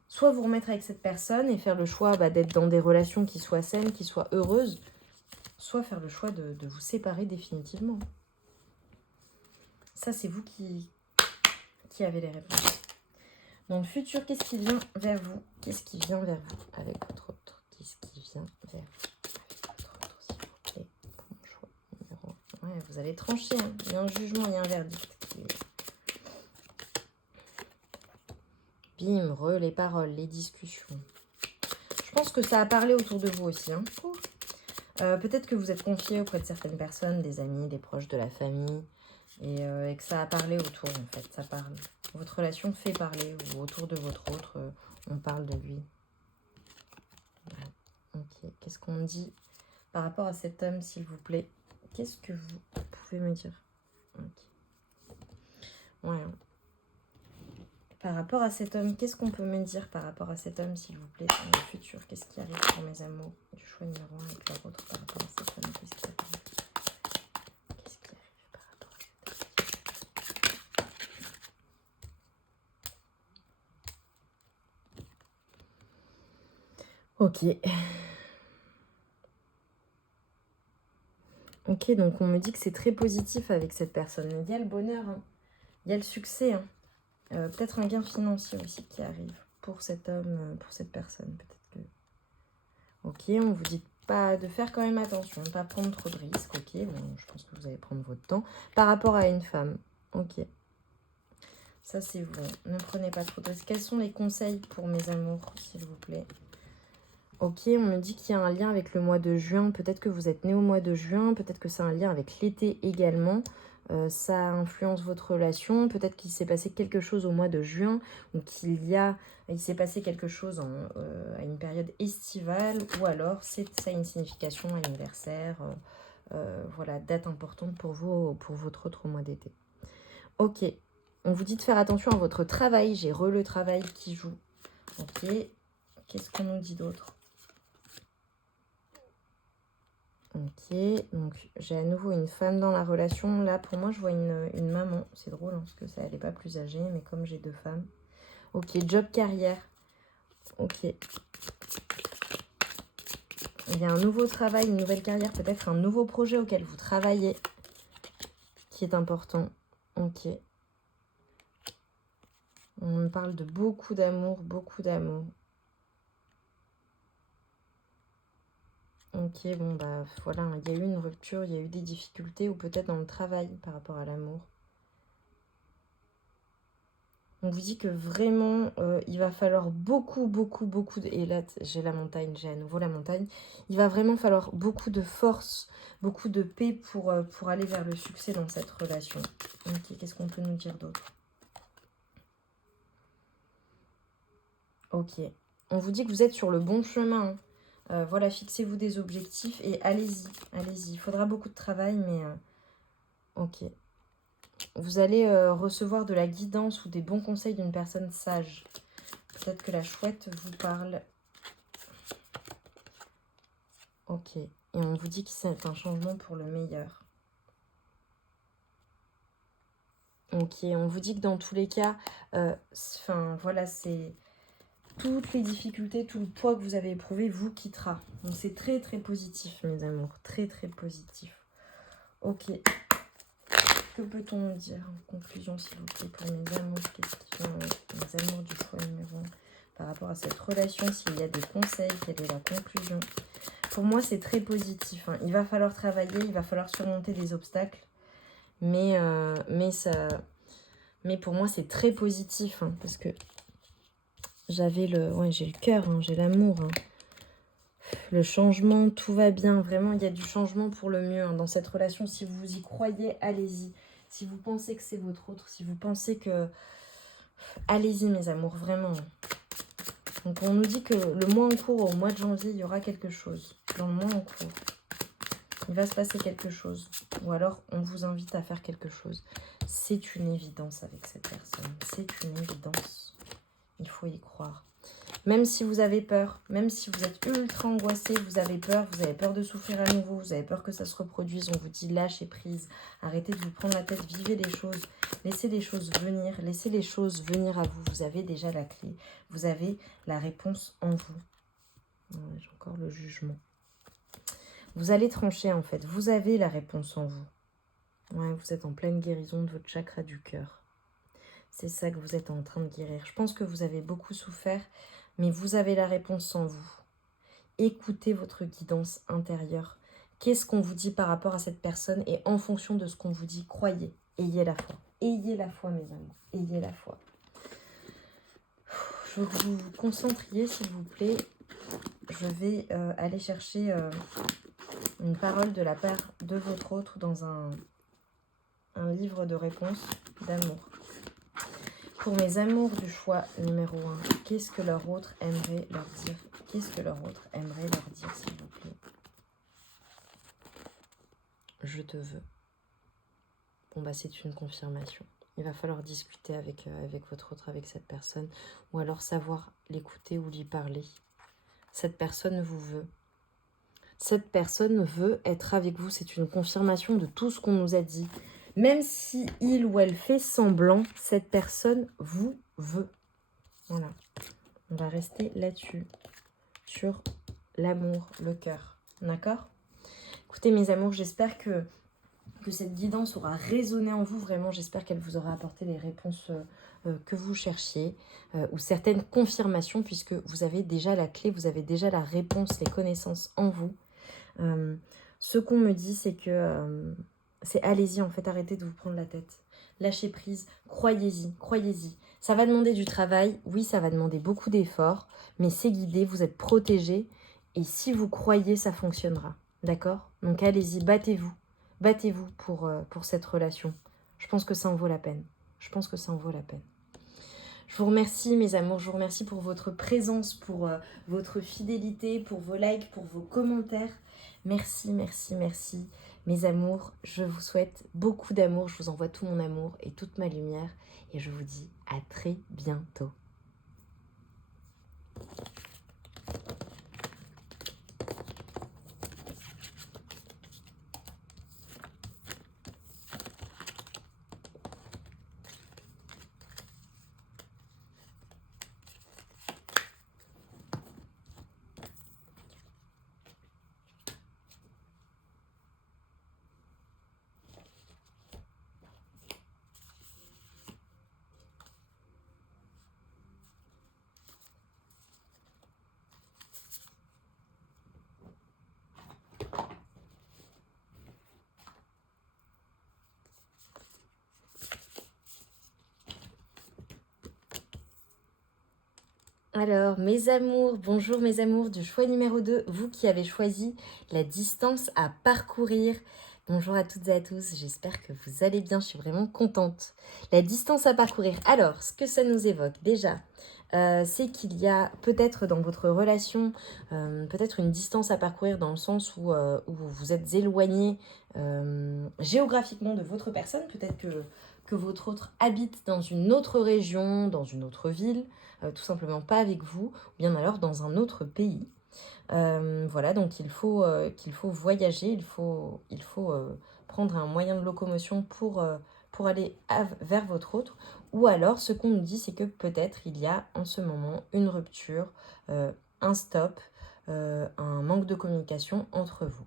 Soit vous remettre avec cette personne et faire le choix d'être dans des relations qui soient saines, qui soient heureuses. Soit faire le choix de vous séparer définitivement. Ça, c'est vous qui avez les réponses. Dans le futur, qu'est-ce qui vient vers vous? Qu'est-ce qui vient vers vous avec votre autre? Qu'est-ce qui vient vers vous avec votre autre, s'il vous plaît? Bon choix numéro 1. Ouais, vous allez trancher. Hein. Il y a un jugement, il y a un verdict. Bim, les paroles, les discussions. Je pense que ça a parlé autour de vous aussi. Hein. Peut-être que vous êtes confié auprès de certaines personnes, des amis, des proches de la famille, et que ça a parlé autour, en fait. Ça parle. Votre relation fait parler, ou autour de votre autre, on parle de lui. Ouais. Ok, qu'est-ce qu'on dit par rapport à cet homme, s'il vous plaît? Qu'est-ce que vous pouvez me dire? Ok. Ouais. Par rapport à cet homme, qu'est-ce qu'on peut me dire par rapport à cet homme, s'il vous plaît, dans le futur? Qu'est-ce qui arrive pour mes amours du choix numéro 1 avec leur autre par rapport à cet homme? Qu'est-ce qui arrive? Qu'est-ce qui arrive par rapport à cet homme? Ok. Ok, donc on me dit que c'est très positif avec cette personne. Il y a le bonheur, hein. Il y a le succès. Hein. Peut-être un gain financier aussi qui arrive pour cet homme, pour cette personne. Peut-être que... Ok, on vous dit pas de faire quand même attention, de ne pas prendre trop de risques. Ok, bon, je pense que vous allez prendre votre temps. Par rapport à une femme. Ok. Ça, c'est bon. Ne prenez pas trop de risques. Quels sont les conseils pour mes amours, s'il vous plaît? Ok, on me dit qu'il y a un lien avec le mois de juin. Peut-être que vous êtes né au mois de juin. Peut-être que c'est un lien avec l'été également. Ça influence votre relation. Peut-être qu'il s'est passé quelque chose au mois de juin. Ou il s'est passé quelque chose à une période estivale. Ou alors, ça a une signification anniversaire. Voilà, date importante pour vous, pour votre autre mois d'été. Ok. On vous dit de faire attention à votre travail. J'ai le travail qui joue. Ok. Qu'est-ce qu'on nous dit d'autre? Ok, donc j'ai à nouveau une femme dans la relation. Là, pour moi, je vois une maman. C'est drôle, hein, parce que ça, elle n'est pas plus âgée, mais comme j'ai deux femmes. Ok, job, carrière. Ok. Il y a un nouveau travail, une nouvelle carrière, peut-être un nouveau projet auquel vous travaillez, qui est important. Ok. On me parle de beaucoup d'amour, beaucoup d'amour. Ok, bon, bah voilà, il y a eu une rupture, il y a eu des difficultés, ou peut-être dans le travail par rapport à l'amour. On vous dit que vraiment, il va falloir beaucoup, et là, j'ai la montagne, j'ai à nouveau la montagne. Il va vraiment falloir beaucoup de force, beaucoup de paix pour aller vers le succès dans cette relation. Ok, qu'est-ce qu'on peut nous dire d'autre? Ok, on vous dit que vous êtes sur le bon chemin. Voilà, fixez-vous des objectifs et allez-y, allez-y. Il faudra beaucoup de travail, mais ok. Vous allez recevoir de la guidance ou des bons conseils d'une personne sage. Peut-être que la chouette vous parle. Ok. Et on vous dit que c'est un changement pour le meilleur. Ok. On vous dit que dans tous les cas, voilà, c'est toutes les difficultés, tout le poids que vous avez éprouvé vous quittera. Donc c'est très, très positif, mes amours. Très, très positif. Ok. Que peut-on nous dire en conclusion, s'il vous plaît, pour mes amours? Qu'est-ce qui vient avec mes amours du choix numéro 1 par rapport à cette relation? S'il y a des conseils, quelle est la conclusion? Pour moi, c'est très positif. Hein. Il va falloir travailler, il va falloir surmonter des obstacles. Mais pour moi, c'est très positif. Hein, parce que j'ai le cœur, hein, j'ai l'amour. Hein. Le changement, tout va bien. Vraiment, il y a du changement pour le mieux hein, dans cette relation. Si vous y croyez, allez-y. Si vous pensez que c'est votre autre, si vous pensez que... Allez-y, mes amours, vraiment. Donc, on nous dit que le mois en cours, au mois de janvier, il y aura quelque chose. Dans le mois en cours. Il va se passer quelque chose. Ou alors, on vous invite à faire quelque chose. C'est une évidence avec cette personne. C'est une évidence. Il faut y croire. Même si vous avez peur, même si vous êtes ultra angoissé, vous avez peur de souffrir à nouveau, vous avez peur que ça se reproduise, on vous dit lâchez prise, arrêtez de vous prendre la tête, vivez les choses, laissez les choses venir à vous. Vous avez déjà la clé, vous avez la réponse en vous. J'ai encore le jugement. Vous allez trancher en fait, vous avez la réponse en vous. Ouais, vous êtes en pleine guérison de votre chakra du cœur. C'est ça que vous êtes en train de guérir. Je pense que vous avez beaucoup souffert, mais vous avez la réponse en vous. Écoutez votre guidance intérieure. Qu'est-ce qu'on vous dit par rapport à cette personne? Et en fonction de ce qu'on vous dit, croyez. Ayez la foi. Ayez la foi, mes amours. Ayez la foi. Je veux que vous vous concentriez, s'il vous plaît. Je vais aller chercher une parole de la part de votre autre dans un livre de réponses d'amour. Pour mes amours du choix numéro 1, qu'est-ce que leur autre aimerait leur dire? Qu'est-ce que leur autre aimerait leur dire, s'il vous plaît? Je te veux. Bon, bah, c'est une confirmation. Il va falloir discuter avec votre autre, avec cette personne, ou alors savoir l'écouter ou lui parler. Cette personne vous veut. Cette personne veut être avec vous. C'est une confirmation de tout ce qu'on nous a dit. Même si il ou elle fait semblant, cette personne vous veut. Voilà. On va rester là-dessus. Sur l'amour, le cœur. D'accord? Écoutez, mes amours, j'espère que cette guidance aura résonné en vous. Vraiment, j'espère qu'elle vous aura apporté les réponses que vous cherchiez. Ou certaines confirmations, puisque vous avez déjà la clé, vous avez déjà la réponse, les connaissances en vous. Ce qu'on me dit, c'est que c'est allez-y, en fait, arrêtez de vous prendre la tête. Lâchez prise, croyez-y, croyez-y. Ça va demander du travail, oui, ça va demander beaucoup d'efforts, mais c'est guidé, vous êtes protégés, et si vous croyez, ça fonctionnera. D'accord? Donc allez-y, battez-vous. Battez-vous pour cette relation. Je pense que ça en vaut la peine. Je pense que ça en vaut la peine. Je vous remercie, mes amours. Je vous remercie pour votre présence, pour votre fidélité, pour vos likes, pour vos commentaires. Merci, merci, merci. Mes amours, je vous souhaite beaucoup d'amour. Je vous envoie tout mon amour et toute ma lumière. Et je vous dis à très bientôt. Alors, mes amours, bonjour mes amours du choix numéro 2, vous qui avez choisi la distance à parcourir. Bonjour à toutes et à tous, j'espère que vous allez bien, je suis vraiment contente. La distance à parcourir, alors, ce que ça nous évoque déjà, c'est qu'il y a peut-être dans votre relation, peut-être une distance à parcourir dans le sens où vous vous êtes éloigné géographiquement de votre personne, peut-être que votre autre habite dans une autre région, dans une autre ville, tout simplement pas avec vous, ou bien alors dans un autre pays. Voilà, donc il faut voyager, il faut prendre un moyen de locomotion pour aller vers votre autre. Ou alors, ce qu'on nous dit, c'est que peut-être il y a en ce moment une rupture, un stop, un manque de communication entre vous.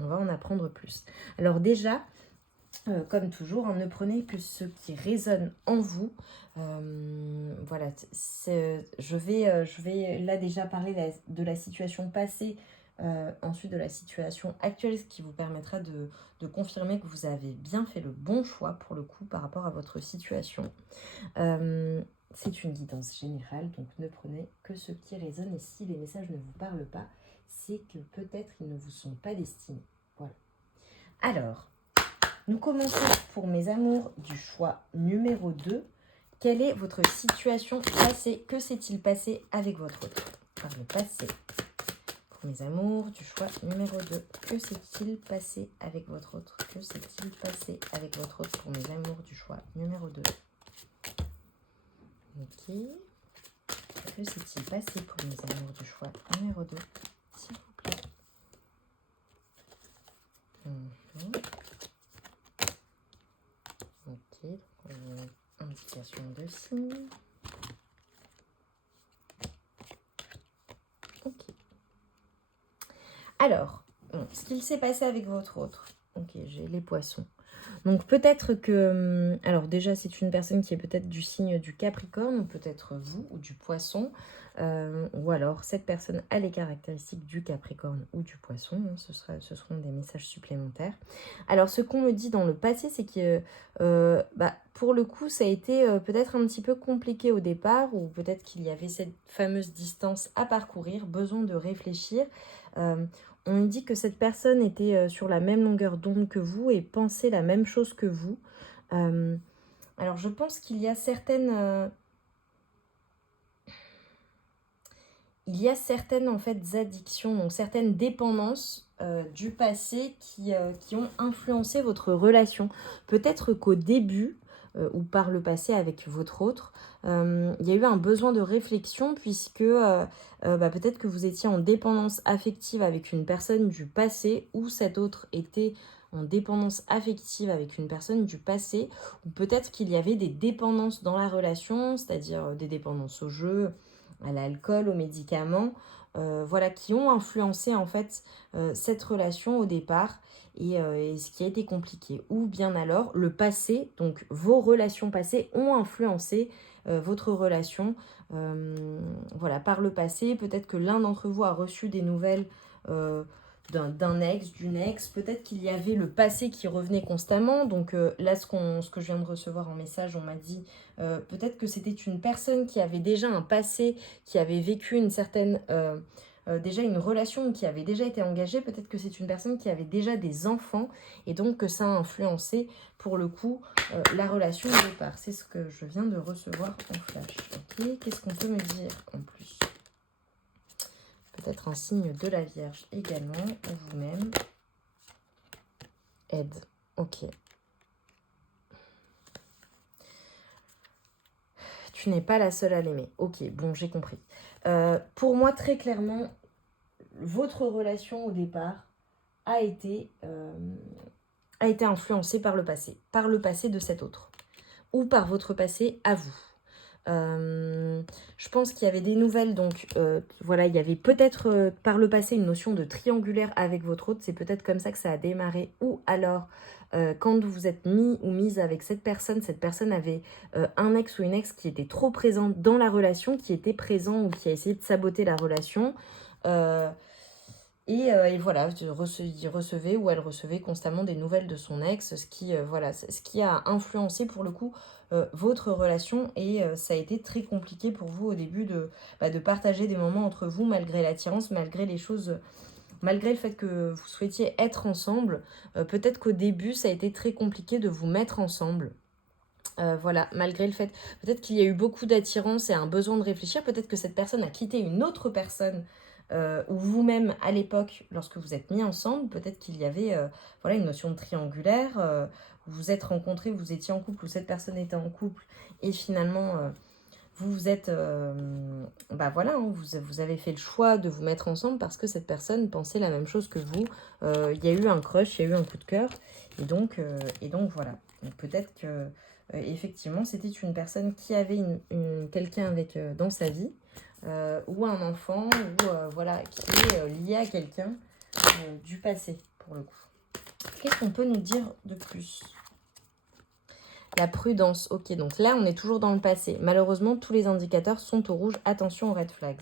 On va en apprendre plus. Alors déjà, comme toujours, ne prenez que ce qui résonne en vous. Voilà, je vais là déjà parler de la situation passée, ensuite de la situation actuelle, ce qui vous permettra de confirmer que vous avez bien fait le bon choix pour le coup par rapport à votre situation. C'est une guidance générale, donc ne prenez que ce qui résonne, et si les messages ne vous parlent pas, c'est que peut-être ils ne vous sont pas destinés. Voilà. Alors, nous commençons pour mes amours du choix numéro 2. Quelle est votre situation passée? Que s'est-il passé avec votre autre par le passé? Pour mes amours du choix numéro 2. Que s'est-il passé avec votre autre? Que s'est-il passé avec votre autre pour mes amours du choix numéro 2? Ok. Que s'est-il passé pour mes amours du choix numéro 2? S'il vous plaît. Ok, donc indication de signe. Ok. Alors, ce qu'il s'est passé avec votre autre. Ok, j'ai les poissons. Donc peut-être que, alors déjà c'est une personne qui est peut-être du signe du Capricorne, ou peut-être vous, ou du Poisson, ou alors cette personne a les caractéristiques du Capricorne ou du Poisson, hein, ce seront des messages supplémentaires. Alors ce qu'on me dit dans le passé, c'est que pour le coup ça a été peut-être un petit peu compliqué au départ, ou peut-être qu'il y avait cette fameuse distance à parcourir, besoin de réfléchir. On me dit que cette personne était sur la même longueur d'onde que vous et pensait la même chose que vous. Alors je pense qu'il y a certaines en fait addictions, donc certaines dépendances du passé qui ont influencé votre relation. Peut-être qu'au début, ou par le passé avec votre autre, il y a eu un besoin de réflexion puisque peut-être que vous étiez en dépendance affective avec une personne du passé, ou cet autre était en dépendance affective avec une personne du passé, ou peut-être qu'il y avait des dépendances dans la relation, c'est-à-dire des dépendances au jeu, à l'alcool, aux médicaments, voilà, qui ont influencé en fait cette relation au départ, et ce qui a été compliqué. Ou bien alors le passé, donc vos relations passées ont influencé votre relation, voilà, par le passé. Peut-être que l'un d'entre vous a reçu des nouvelles d'un ex, d'une ex, peut-être qu'il y avait le passé qui revenait constamment. Donc là, ce que je viens de recevoir en message, on m'a dit peut-être que c'était une personne qui avait déjà un passé, qui avait vécu une certaine déjà une relation, qui avait déjà été engagée. Peut-être que c'est une personne qui avait déjà des enfants, et donc que ça a influencé pour le coup la relation au départ. C'est ce que je viens de recevoir en flash. Ok, qu'est-ce qu'on peut me dire en plus? Peut-être un signe de la Vierge également, ou vous-même. Aide. Ok. Tu n'es pas la seule à l'aimer. Ok, bon, j'ai compris. Pour moi, très clairement, votre relation au départ a été influencée par le passé de cet autre, ou par votre passé à vous. Je pense qu'il y avait des nouvelles, donc voilà, il y avait peut-être par le passé une notion de triangulaire avec votre autre. C'est peut-être comme ça que ça a démarré, ou alors quand vous êtes mis ou mise avec cette personne avait un ex ou une ex qui était trop présente dans la relation, qui était présent ou qui a essayé de saboter la relation. Et voilà, il recevait ou elle recevait constamment des nouvelles de son ex, ce qui a influencé pour le coup votre relation, et ça a été très compliqué pour vous au début de partager des moments entre vous, malgré l'attirance, malgré les choses, malgré le fait que vous souhaitiez être ensemble. Peut-être qu'au début ça a été très compliqué de vous mettre ensemble. Voilà, malgré le fait, peut-être qu'il y a eu beaucoup d'attirance et un besoin de réfléchir, peut-être que cette personne a quitté une autre personne, ou vous-même à l'époque, lorsque vous êtes mis ensemble, peut-être qu'il y avait voilà, une notion de triangulaire, vous vous êtes rencontrés, vous étiez en couple, ou cette personne était en couple, et finalement vous vous êtes, voilà, hein, vous avez fait le choix de vous mettre ensemble parce que cette personne pensait la même chose que vous. Il y a eu un crush, il y a eu un coup de cœur, et donc voilà. Donc peut-être que effectivement c'était une personne qui avait quelqu'un avec dans sa vie, ou un enfant, ou voilà, qui est lié à quelqu'un du passé pour le coup. Qu'est-ce qu'on peut nous dire de plus? La prudence, ok, donc là on est toujours dans le passé. Malheureusement, tous les indicateurs sont au rouge, attention aux red flags.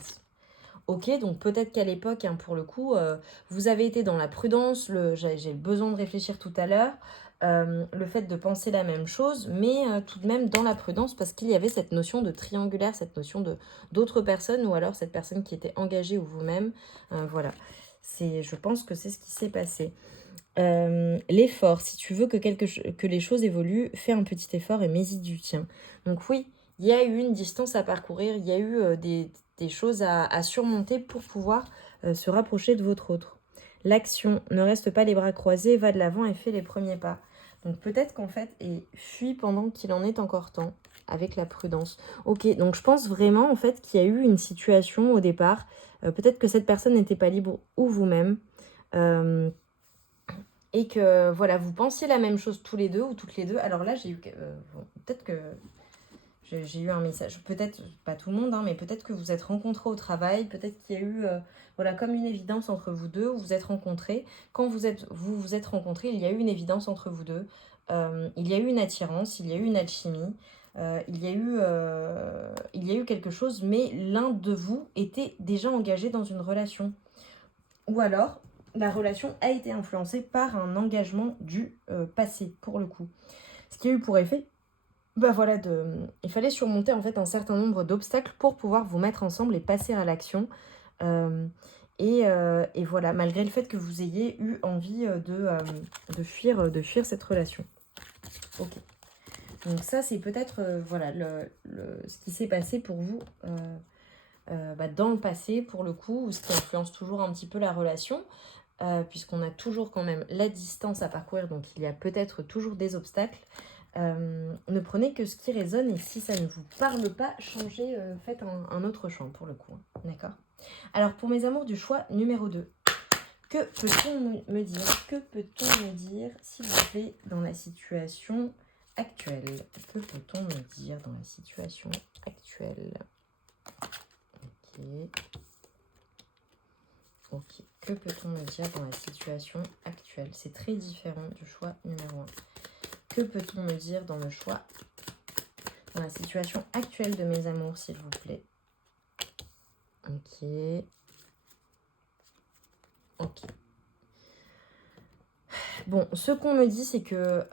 Ok, donc peut-être qu'à l'époque, hein, pour le coup, vous avez été dans la prudence, j'ai besoin de réfléchir tout à l'heure, le fait de penser la même chose, mais tout de même dans la prudence, parce qu'il y avait cette notion de triangulaire, cette notion d'autres personnes, ou alors cette personne qui était engagée, ou vous-même, voilà. Je pense que c'est ce qui s'est passé. L'effort, si tu veux que les choses évoluent, fais un petit effort et mets-y du tien. Donc oui, il y a eu une distance à parcourir, il y a eu des choses à surmonter pour pouvoir se rapprocher de votre autre. L'action, ne reste pas les bras croisés, va de l'avant et fais les premiers pas. Donc peut-être qu'en fait, et fuis pendant qu'il en est encore temps, avec la prudence. Ok, donc je pense vraiment en fait qu'il y a eu une situation au départ, peut-être que cette personne n'était pas libre, ou vous-même, et que voilà, vous pensiez la même chose tous les deux ou toutes les deux. Alors là, j'ai eu peut-être que j'ai eu un message, peut-être pas tout le monde, hein, mais peut-être que vous êtes rencontrés au travail, peut-être qu'il y a eu voilà, comme une évidence entre vous deux, vous vous êtes rencontrés. Quand vous êtes rencontrés, il y a eu une évidence entre vous deux. il y a eu une attirance, il y a eu une alchimie, il y a eu quelque chose, mais l'un de vous était déjà engagé dans une relation. Ou alors, la relation a été influencée par un engagement du passé, pour le coup. Ce qui a eu pour effet, voilà, il fallait surmonter en fait un certain nombre d'obstacles pour pouvoir vous mettre ensemble et passer à l'action. Euh, et voilà, malgré le fait que vous ayez eu envie de fuir cette relation. Ok. Donc ça, c'est peut-être voilà, ce qui s'est passé pour vous dans le passé, pour le coup, ou ce qui influence toujours un petit peu la relation, puisqu'on a toujours quand même la distance à parcourir, donc il y a peut-être toujours des obstacles. Ne prenez que ce qui résonne, et si ça ne vous parle pas, changez, faites un autre champ pour le coup. D'accord. Alors pour mes amours du choix numéro 2, que peut-on me dire, s'il vous plaît, dans la situation actuelle? Que peut-on me dire dans la situation actuelle? Ok. Que peut-on me dire dans la situation actuelle? C'est très différent du choix numéro 1. Que peut-on me dire dans la situation actuelle de mes amours, s'il vous plaît? Ok. Ok. Bon, ce qu'on me dit, c'est que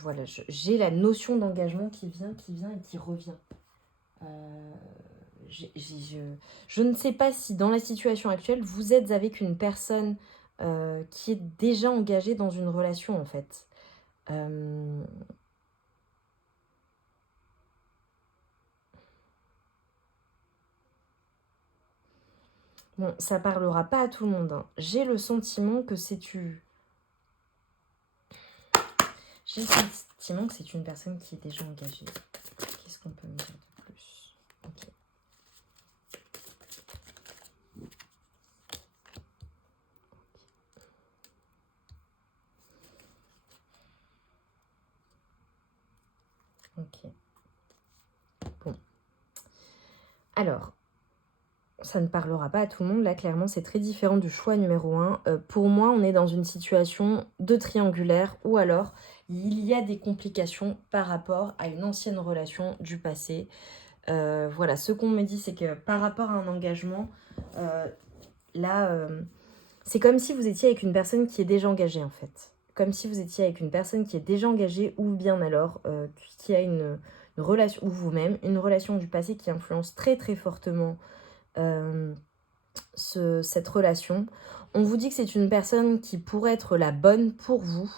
voilà, j'ai la notion d'engagement qui vient et qui revient. Je ne sais pas si dans la situation actuelle, vous êtes avec une personne qui est déjà engagée dans une relation, en fait. Bon, ça parlera pas à tout le monde, hein. J'ai le sentiment que c'est une personne qui est déjà engagée. Qu'est-ce qu'on peut me dire de plus? Ok. Ok. Bon. Alors, ça ne parlera pas à tout le monde. Là, clairement, c'est très différent du choix numéro 1. Pour moi, on est dans une situation de triangulaire ou alors il y a des complications par rapport à une ancienne relation du passé. Voilà, ce qu'on me dit, c'est que par rapport à un engagement, là, c'est comme si vous étiez avec une personne qui est déjà engagée, en fait. Comme si vous étiez avec une personne qui est déjà engagée ou bien alors qui a une relation, ou vous-même, une relation du passé qui influence très très fortement cette relation. On vous dit que c'est une personne qui pourrait être la bonne pour vous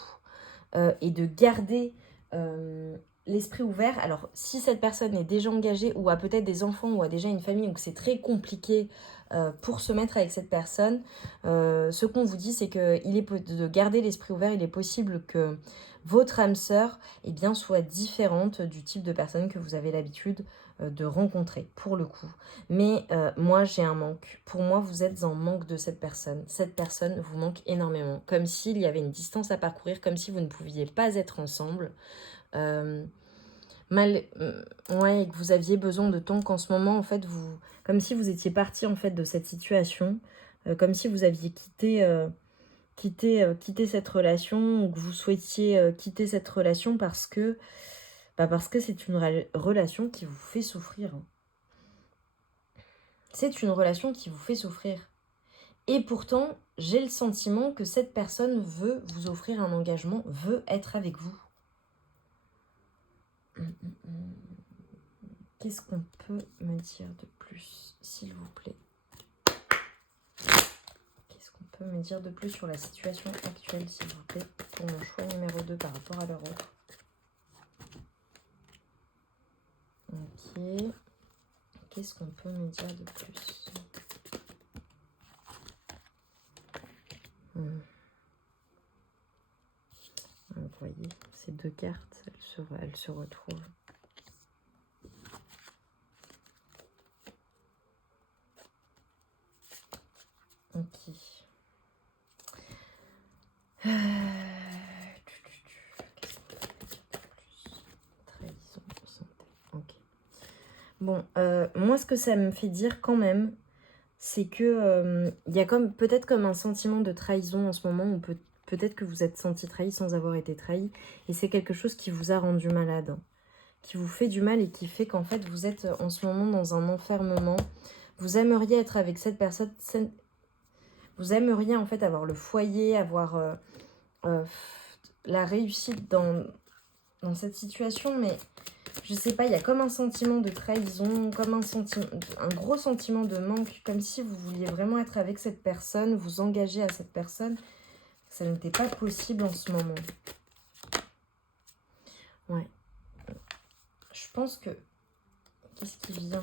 et de garder l'esprit ouvert. Alors, si cette personne est déjà engagée ou a peut-être des enfants ou a déjà une famille ou que c'est très compliqué pour se mettre avec cette personne, ce qu'on vous dit, c'est que de garder l'esprit ouvert, il est possible que votre âme sœur soit différente du type de personne que vous avez l'habitude de rencontrer, pour le coup. Mais moi, j'ai un manque. Pour moi, vous êtes en manque de cette personne. Cette personne vous manque énormément. Comme s'il y avait une distance à parcourir, comme si vous ne pouviez pas être ensemble. Ouais, et que vous aviez besoin de temps, qu'en ce moment, en fait, comme si vous étiez parti, en fait, de cette situation, comme si vous aviez quitté cette relation, ou que vous souhaitiez quitter cette relation parce que c'est une relation qui vous fait souffrir. C'est une relation qui vous fait souffrir. Et pourtant, j'ai le sentiment que cette personne veut vous offrir un engagement, veut être avec vous. Qu'est-ce qu'on peut me dire de plus, s'il vous plaît? Qu'est-ce qu'on peut me dire de plus sur la situation actuelle, s'il vous plaît, pour mon choix numéro 2 par rapport à leur autre? Ok. Qu'est-ce qu'on peut me dire de plus? Vous voyez, ces deux cartes, elles se retrouvent. Ok. Trahison, santé. Ok. Bon, moi, ce que ça me fait dire quand même, c'est que il y a peut-être comme un sentiment de trahison en ce moment, ou peut-être que vous êtes senti trahi sans avoir été trahi, et c'est quelque chose qui vous a rendu malade, hein, qui vous fait du mal et qui fait qu'en fait vous êtes en ce moment dans un enfermement. Vous aimeriez être avec cette personne, vous aimeriez en fait avoir le foyer, avoir euh, la réussite dans cette situation, mais je sais pas, il y a comme un sentiment de trahison, comme un gros sentiment de manque, comme si vous vouliez vraiment être avec cette personne, vous engager à cette personne. Ça n'était pas possible en ce moment. Ouais. Je pense que... Qu'est-ce qui vient?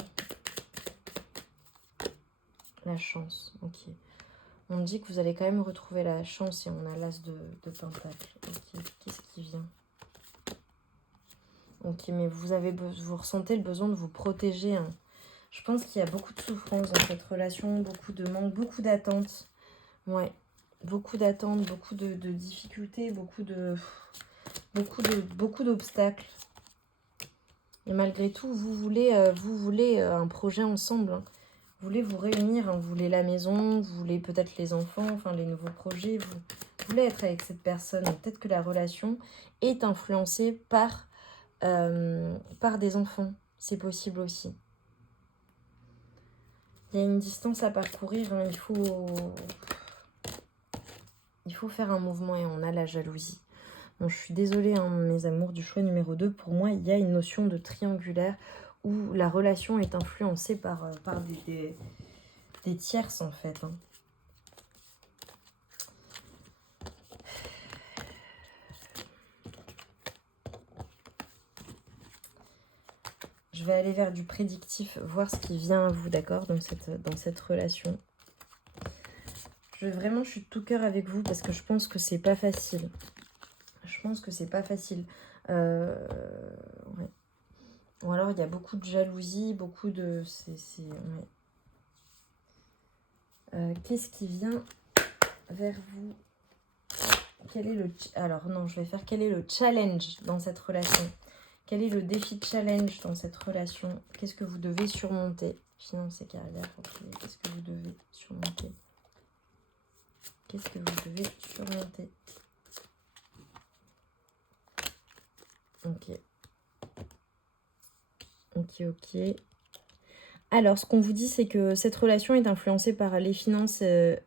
La chance, ok. On me dit que vous allez quand même retrouver la chance et on a l'as de pentacle. Ok, qu'est-ce qui vient? Ok, mais vous ressentez le besoin de vous protéger, hein. Je pense qu'il y a beaucoup de souffrance dans cette relation, beaucoup de manque, beaucoup d'attentes. Ouais, beaucoup d'attentes, beaucoup de difficultés, beaucoup d'obstacles. Et malgré tout, vous voulez un projet ensemble, hein. Vous voulez vous réunir, hein. Vous voulez la maison, vous voulez peut-être les enfants, enfin les nouveaux projets. Vous voulez être avec cette personne. Peut-être que la relation est influencée par des enfants. C'est possible aussi. Il y a une distance à parcourir, hein. Il faut faire un mouvement et on a la jalousie. Bon, je suis désolée, hein, mes amours du choix numéro 2. Pour moi, il y a une notion de triangulaire où la relation est influencée par des tierces, en fait, hein. Je vais aller vers du prédictif, voir ce qui vient à vous, d'accord, dans cette relation. Je suis de tout cœur avec vous parce que je pense que c'est pas facile. Je pense que c'est pas facile. Ouais. Ou alors il y a beaucoup de jalousie, beaucoup de... Ouais. Qu'est-ce qui vient vers vous? Quel est le... Alors non, je vais faire quel est le challenge dans cette relation? Quel est le défi challenge dans cette relation? Qu'est-ce que vous devez surmonter? Finance et carrière, ok. Qu'est-ce que vous devez surmonter? Qu'est-ce que vous devez surmonter? Ok. Ok, ok. Alors, ce qu'on vous dit, c'est que cette relation est influencée par les finances et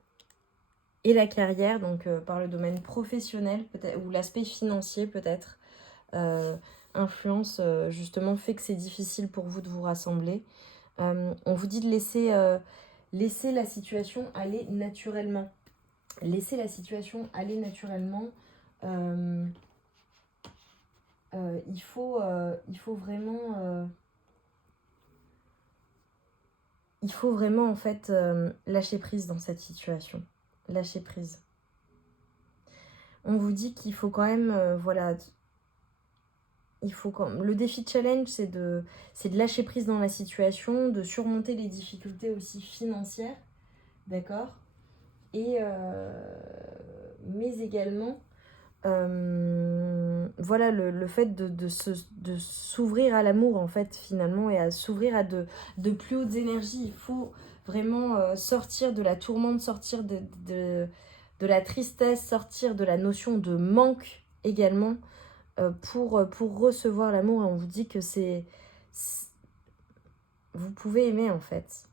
la carrière, donc par le domaine professionnel, peut-être, ou l'aspect financier, peut-être. Influence, justement, fait que c'est difficile pour vous de vous rassembler. On vous dit de laisser la situation aller naturellement. Laisser la situation aller naturellement. Il faut vraiment... il faut vraiment, en fait, lâcher prise dans cette situation. Lâcher prise. On vous dit qu'il faut quand même, voilà... Le défi challenge, c'est de lâcher prise dans la situation, de surmonter les difficultés aussi financières, d'accord? Mais également, voilà, le fait de s'ouvrir à l'amour, en fait, finalement, et à s'ouvrir à de plus hautes énergies. Il faut vraiment sortir de la tourmente, sortir de la tristesse, sortir de la notion de manque également, pour recevoir l'amour. Et on vous dit que vous pouvez aimer, en fait.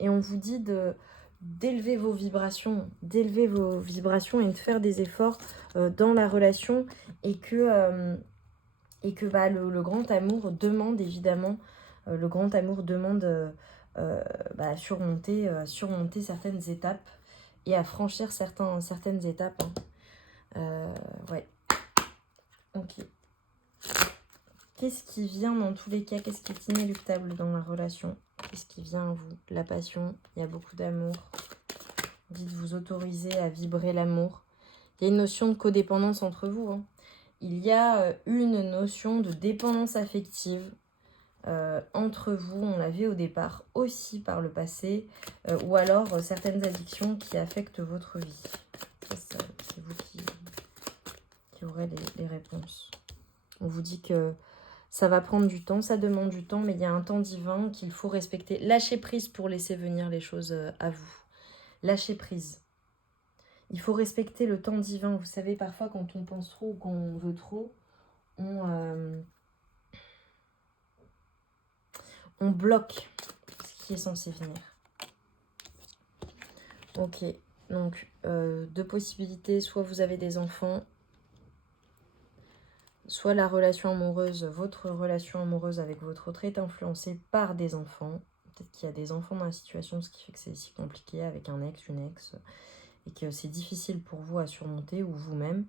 Et on vous dit d'élever vos vibrations et de faire des efforts dans la relation, et que bah, le grand amour demande évidemment, bah, à surmonter certaines étapes et à franchir certaines étapes, hein. Ouais. Ok. Qu'est-ce qui vient dans tous les cas? Qu'est-ce qui est inéluctable dans la relation? Qu'est-ce qui vient à vous? La passion, il y a beaucoup d'amour. Dites vous autoriser à vibrer l'amour. Il y a une notion de codépendance entre vous, hein. Il y a une notion de dépendance affective entre vous. On l'avait au départ aussi par le passé. Ou alors certaines addictions qui affectent votre vie. C'est vous qui aurez les réponses. On vous dit que Ça va prendre du temps, ça demande du temps, mais il y a un temps divin qu'il faut respecter. Lâchez prise pour laisser venir les choses à vous. Lâchez prise. Il faut respecter le temps divin. Vous savez, parfois, quand on pense trop ou qu'on veut trop, on bloque ce qui est censé venir. Ok, donc deux possibilités. Soit vous avez des enfants, soit la relation amoureuse, votre relation amoureuse avec votre autre est influencée par des enfants. Peut-être qu'il y a des enfants dans la situation, ce qui fait que c'est si compliqué avec un ex, une ex, et que c'est difficile pour vous à surmonter, ou vous-même.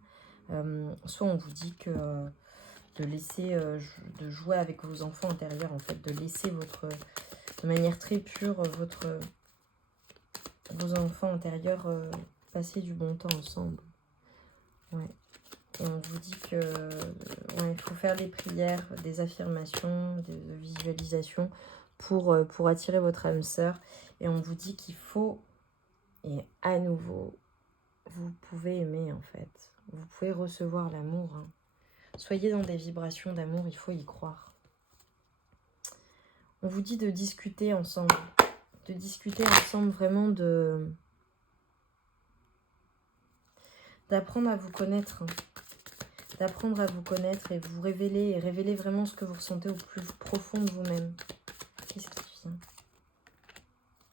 Soit on vous dit que de laisser, de jouer avec vos enfants intérieurs, en fait, de laisser de manière très pure, vos enfants intérieurs passer du bon temps ensemble. Ouais. Et on vous dit que il faut faire des prières, des affirmations, des visualisations pour attirer votre âme sœur. Et on vous dit qu'il faut, et à nouveau, vous pouvez aimer en fait. Vous pouvez recevoir l'amour. Hein. Soyez dans des vibrations d'amour, il faut y croire. On vous dit de discuter ensemble. De discuter ensemble vraiment d'apprendre à vous connaître. Hein. D'apprendre à vous connaître et vous révéler, et révéler vraiment ce que vous ressentez au plus profond de vous-même. Qu'est-ce qui vient?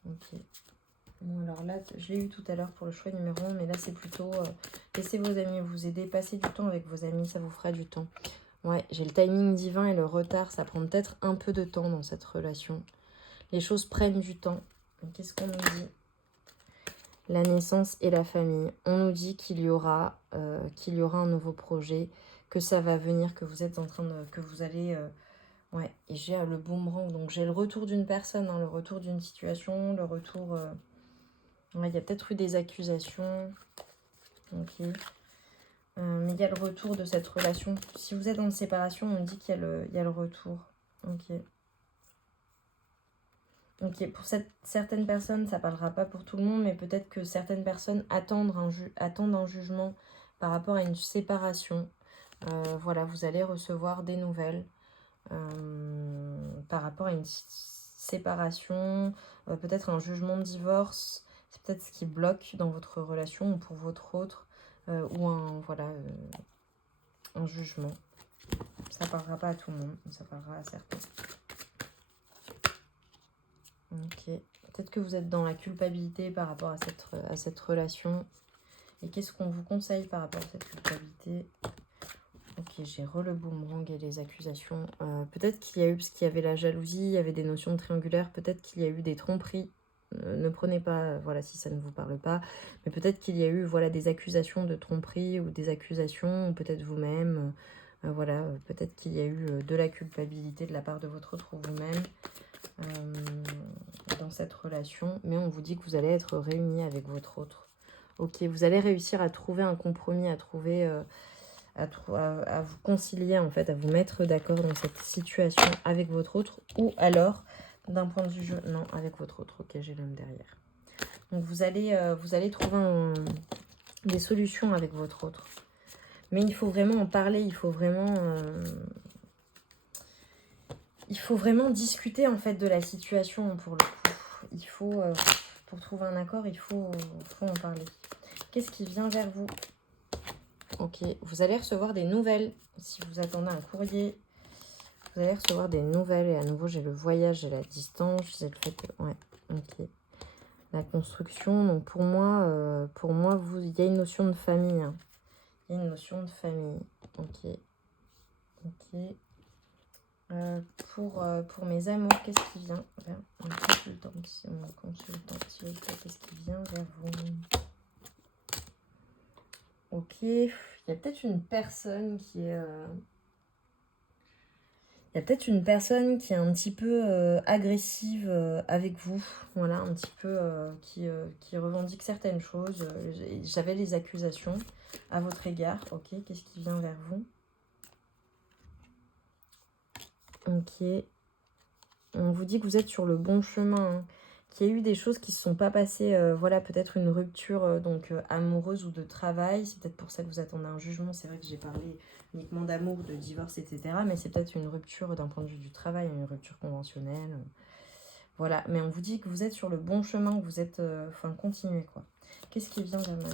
Ok. Bon, alors là, je l'ai eu tout à l'heure pour le choix numéro 1, mais là, c'est plutôt laissez vos amis vous aider, passez du temps avec vos amis, ça vous fera du temps. Ouais, j'ai le timing divin et le retard, ça prend peut-être un peu de temps dans cette relation. Les choses prennent du temps. Qu'est-ce qu'on nous dit? La naissance et la famille. On nous dit qu'il y aura un nouveau projet, que ça va venir, que vous êtes en train de... que vous allez... ouais, et j'ai le boomerang. Donc j'ai le retour d'une personne, hein, le retour d'une situation, le retour... ouais, il y a peut-être eu des accusations. Ok. Mais il y a le retour de cette relation. Si vous êtes en séparation, on dit qu'il y a le retour. Ok. Ok, pour certaines personnes, ça ne parlera pas pour tout le monde, mais peut-être que certaines personnes attendent un jugement par rapport à une séparation. Voilà, vous allez recevoir des nouvelles par rapport à une séparation, peut-être un jugement de divorce. C'est peut-être ce qui bloque dans votre relation ou pour votre autre, ou un jugement. Ça ne parlera pas à tout le monde, ça parlera à certains. Ok. Peut-être que vous êtes dans la culpabilité par rapport à cette relation. Et qu'est-ce qu'on vous conseille par rapport à cette culpabilité? Ok, j'ai le boomerang et les accusations. Peut-être qu'il y a eu, parce qu'il y avait la jalousie, il y avait des notions de triangulaire, peut-être qu'il y a eu des tromperies. Ne prenez pas, voilà, si ça ne vous parle pas. Mais peut-être qu'il y a eu, voilà, des accusations de tromperie ou des accusations, ou peut-être vous-même. Voilà, peut-être qu'il y a eu de la culpabilité de la part de votre autre ou vous-même. Dans cette relation, mais on vous dit que vous allez être réunis avec votre autre. Ok, vous allez réussir à trouver un compromis, à trouver, à vous concilier en fait, à vous mettre d'accord dans cette situation avec votre autre, ou alors d'un point de vue non, avec votre autre. Ok, j'ai l'homme derrière. Donc vous allez trouver des solutions avec votre autre, mais il faut vraiment en parler, il faut vraiment discuter en fait de la situation pour le coup. Il faut, pour trouver un accord, il faut en parler. Qu'est-ce qui vient vers vous? Ok, vous allez recevoir des nouvelles. Si vous attendez un courrier, vous allez recevoir des nouvelles. Et à nouveau, j'ai le voyage et la distance. J'ai le fait que... Ouais, ok. La construction. Donc pour moi, il y a une notion de famille. Hein. Il y a une notion de famille. Ok. Ok. Pour mes amours, qu'est-ce qui vient vers mon consultant, qu'est-ce qui vient vers vous? Ok, il y a peut-être une personne qui est... Il y a peut-être une personne qui est un petit peu agressive avec vous, voilà, un petit peu qui revendique certaines choses. J'avais les accusations à votre égard. Ok, qu'est-ce qui vient vers vous? Ok. On vous dit que vous êtes sur le bon chemin. Hein. qu'il y a eu des choses qui ne se sont pas passées, voilà, peut-être une rupture amoureuse ou de travail. C'est peut-être pour ça que vous attendez un jugement. C'est vrai que j'ai parlé uniquement d'amour, de divorce, etc. Mais c'est peut-être une rupture d'un point de vue du travail, une rupture conventionnelle. Voilà, mais on vous dit que vous êtes sur le bon chemin, que vous êtes... Enfin, continuez, quoi. Qu'est-ce qui vient vers ma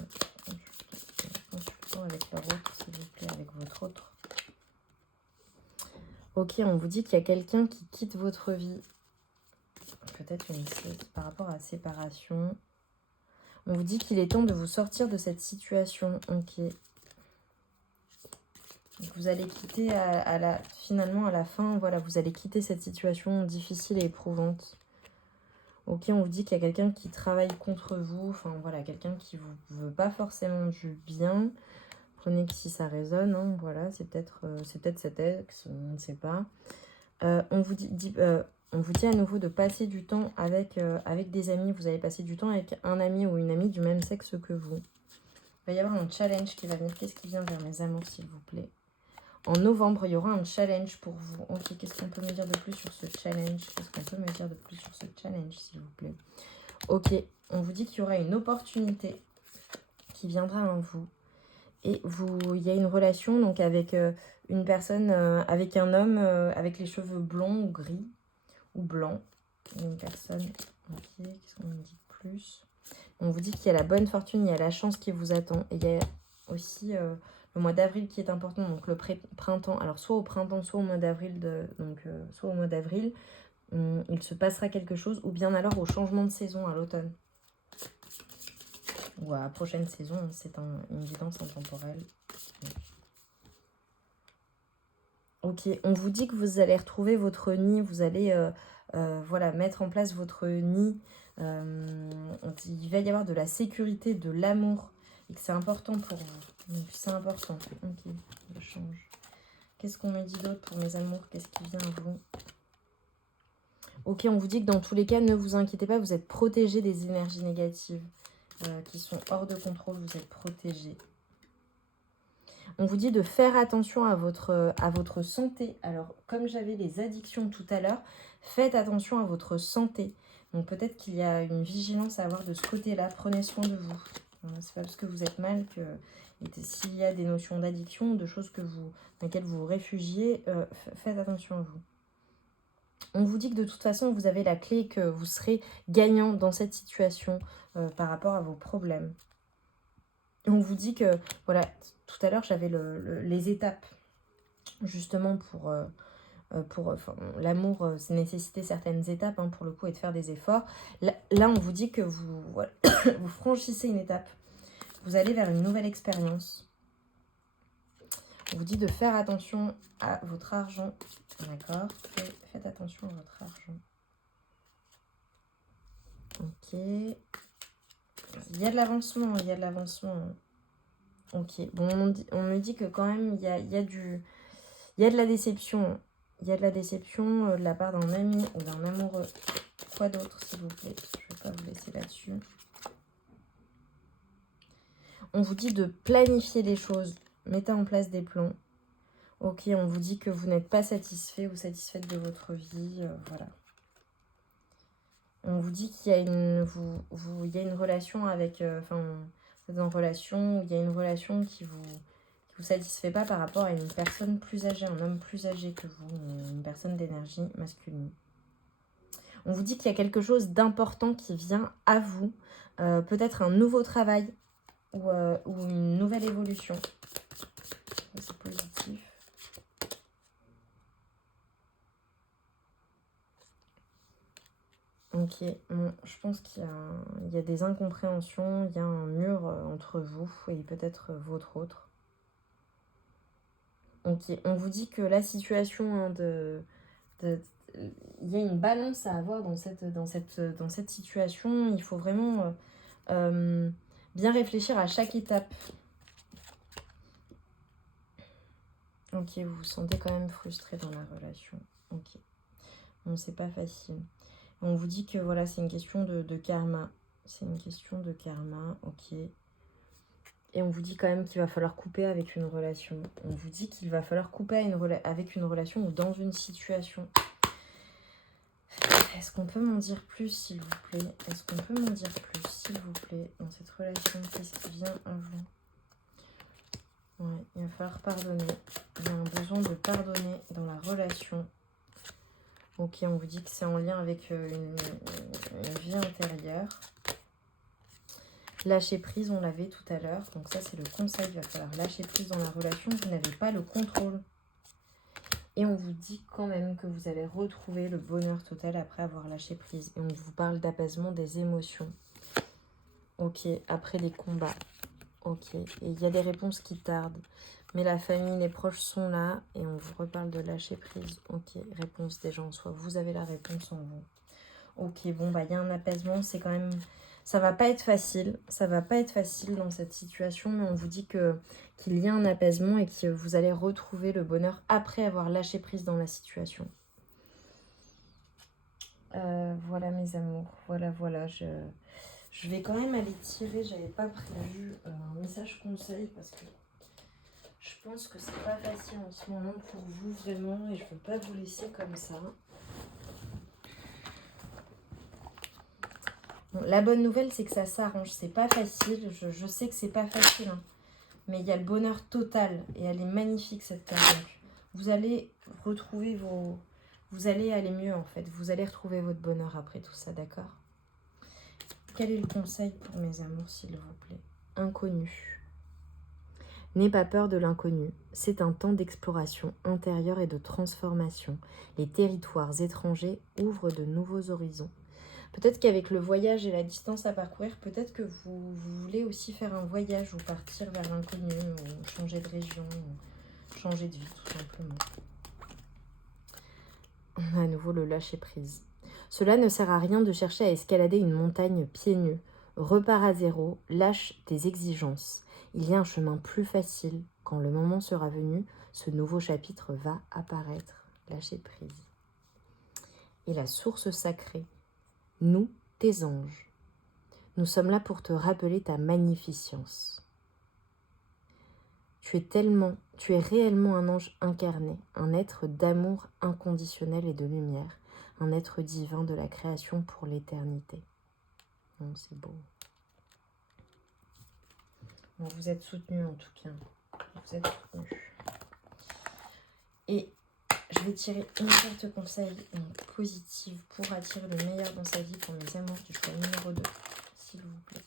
consultant avec leur autre, s'il vous plaît, avec votre autre? Ok, on vous dit qu'il y a quelqu'un qui quitte votre vie. Peut-être par rapport à la séparation. On vous dit qu'il est temps de vous sortir de cette situation. Ok. Vous allez quitter finalement à la fin, voilà, vous allez quitter cette situation difficile et éprouvante. Ok, on vous dit qu'il y a quelqu'un qui travaille contre vous, enfin voilà, quelqu'un qui vous veut pas forcément du bien. Prenez que si ça résonne, hein, voilà, c'est peut-être cet ex, on ne sait pas. On vous dit à nouveau de passer du temps avec des amis. Vous allez passer du temps avec un ami ou une amie du même sexe que vous. Il va y avoir un challenge qui va venir. Qu'est-ce qui vient vers mes amours, s'il vous plaît? En novembre, il y aura un challenge pour vous. Ok, qu'est-ce qu'on peut me dire de plus sur ce challenge? Qu'est-ce qu'on peut me dire de plus sur ce challenge, s'il vous plaît? Ok, on vous dit qu'il y aura une opportunité qui viendra à vous. Et il y a une relation donc avec une personne, avec un homme avec les cheveux blonds ou gris ou blancs. Une personne. Ok, qu'est-ce qu'on me dit de plus? On vous dit qu'il y a la bonne fortune, il y a la chance qui vous attend. Et il y a aussi le mois d'avril qui est important, donc le printemps. Alors soit au printemps, soit au mois d'avril, soit au mois d'avril, il se passera quelque chose, ou bien alors au changement de saison à l'automne. Ou à la prochaine saison, c'est une guidance intemporelle. Ok, on vous dit que vous allez retrouver votre nid, vous allez voilà, mettre en place votre nid. Il va y avoir de la sécurité, de l'amour, et que c'est important pour vous. Donc c'est important. Ok, je change. Qu'est-ce qu'on me dit d'autre pour mes amours? Qu'est-ce qui vient à vous? Ok, on vous dit que dans tous les cas, ne vous inquiétez pas, vous êtes protégé des énergies négatives qui sont hors de contrôle, vous êtes protégé. On vous dit de faire attention à votre santé. Alors, comme j'avais les addictions tout à l'heure, faites attention à votre santé. Donc, peut-être qu'il y a une vigilance à avoir de ce côté-là. Prenez soin de vous. C'est pas parce que vous êtes mal que... S'il y a des notions d'addiction, de choses dans lesquelles vous vous réfugiez, faites attention à vous. On vous dit que de toute façon, vous avez la clé, que vous serez gagnant dans cette situation par rapport à vos problèmes. On vous dit que, voilà, tout à l'heure, j'avais les étapes, justement, pour l'amour, c'est nécessiter certaines étapes, hein, pour le coup, et de faire des efforts. Là, on vous dit que voilà, vous franchissez une étape. Vous allez vers une nouvelle expérience. On vous dit de faire attention à votre argent. D'accord? Faites attention à votre argent. Ok. Il y a de l'avancement, il y a de l'avancement. Ok. Bon, on me dit que quand même, il y a de la déception. Il y a de la déception de la part d'un ami ou d'un amoureux. Quoi d'autre, s'il vous plaît? Je ne vais pas vous laisser là-dessus. On vous dit de planifier les choses. Mettez en place des plans. Ok, on vous dit que vous n'êtes pas satisfait ou satisfaite de votre vie. Voilà. On vous dit qu'il y a il y a une relation avec... vous êtes en relation où il y a une relation qui vous satisfait pas par rapport à une personne plus âgée, un homme plus âgé que vous, une personne d'énergie masculine. On vous dit qu'il y a quelque chose d'important qui vient à vous, peut-être un nouveau travail ou une nouvelle évolution. C'est positif. Ok, bon, je pense qu'il y a des incompréhensions, il y a un mur entre vous et peut-être votre autre. Ok, on vous dit que la situation il y a une balance à avoir dans cette situation. Il faut vraiment bien réfléchir à chaque étape. Ok, vous vous sentez quand même frustré dans la relation. Ok, bon, c'est pas facile. On vous dit que voilà, c'est une question de karma. C'est une question de karma, ok. Et on vous dit quand même qu'il va falloir couper avec une relation. On vous dit qu'il va falloir couper avec une relation ou dans une situation. Est-ce qu'on peut m'en dire plus, s'il vous plaît? Est-ce qu'on peut m'en dire plus, s'il vous plaît, dans cette relation? Qu'est-ce qui vient à vous? Ouais, il va falloir pardonner. Il y a un besoin de pardonner dans la relation. Ok, on vous dit que c'est en lien avec une vie intérieure. Lâcher prise, on l'avait tout à l'heure. Donc ça, c'est le conseil. Il va falloir lâcher prise dans la relation. Vous n'avez pas le contrôle. Et on vous dit quand même que vous allez retrouver le bonheur total après avoir lâché prise. Et on vous parle d'apaisement des émotions. Ok, après les combats. Ok, et il y a des réponses qui tardent. Mais la famille, les proches sont là. Et on vous reparle de lâcher prise. Ok, réponse des gens. Soit vous avez la réponse en vous. Ok, bon, bah il y a un apaisement. C'est quand même... Ça va pas être facile. Ça va pas être facile dans cette situation. Mais on vous dit qu'il y a un apaisement et que vous allez retrouver le bonheur après avoir lâché prise dans la situation. Voilà mes amours. Voilà. Je vais quand même aller tirer. J'avais pas prévu un message conseil parce que je pense que c'est pas facile en ce moment pour vous vraiment. Et je veux pas vous laisser comme ça. Bon, la bonne nouvelle, c'est que ça s'arrange. C'est pas facile. Je sais que c'est pas facile. Hein. Mais il y a le bonheur total. Et elle est magnifique, cette carte. Donc, vous allez retrouver vos... Vous allez aller mieux, en fait. Vous allez retrouver votre bonheur après tout ça, d'accord? Quel est le conseil pour mes amours, s'il vous plaît? Inconnu. N'aie pas peur de l'inconnu. C'est un temps d'exploration intérieure et de transformation. Les territoires étrangers ouvrent de nouveaux horizons. Peut-être qu'avec le voyage et la distance à parcourir, peut-être que vous voulez aussi faire un voyage ou partir vers l'inconnu, ou changer de région, ou changer de vie tout simplement. On a à nouveau le lâcher prise. Cela ne sert à rien de chercher à escalader une montagne pieds nus. Repars à zéro, lâche tes exigences. Il y a un chemin plus facile. Quand le moment sera venu, ce nouveau chapitre va apparaître. Lâcher prise. Et la source sacrée. Nous, tes anges. Nous sommes là pour te rappeler ta magnificence. Tu es réellement un ange incarné, un être d'amour inconditionnel et de lumière, un être divin de la création pour l'éternité. Oh, c'est beau. Bon, vous êtes soutenus en tout cas. Vous êtes soutenus. Et je vais tirer une carte conseil positive pour attirer le meilleur dans sa vie pour mes amours du choix numéro 2, s'il vous plaît.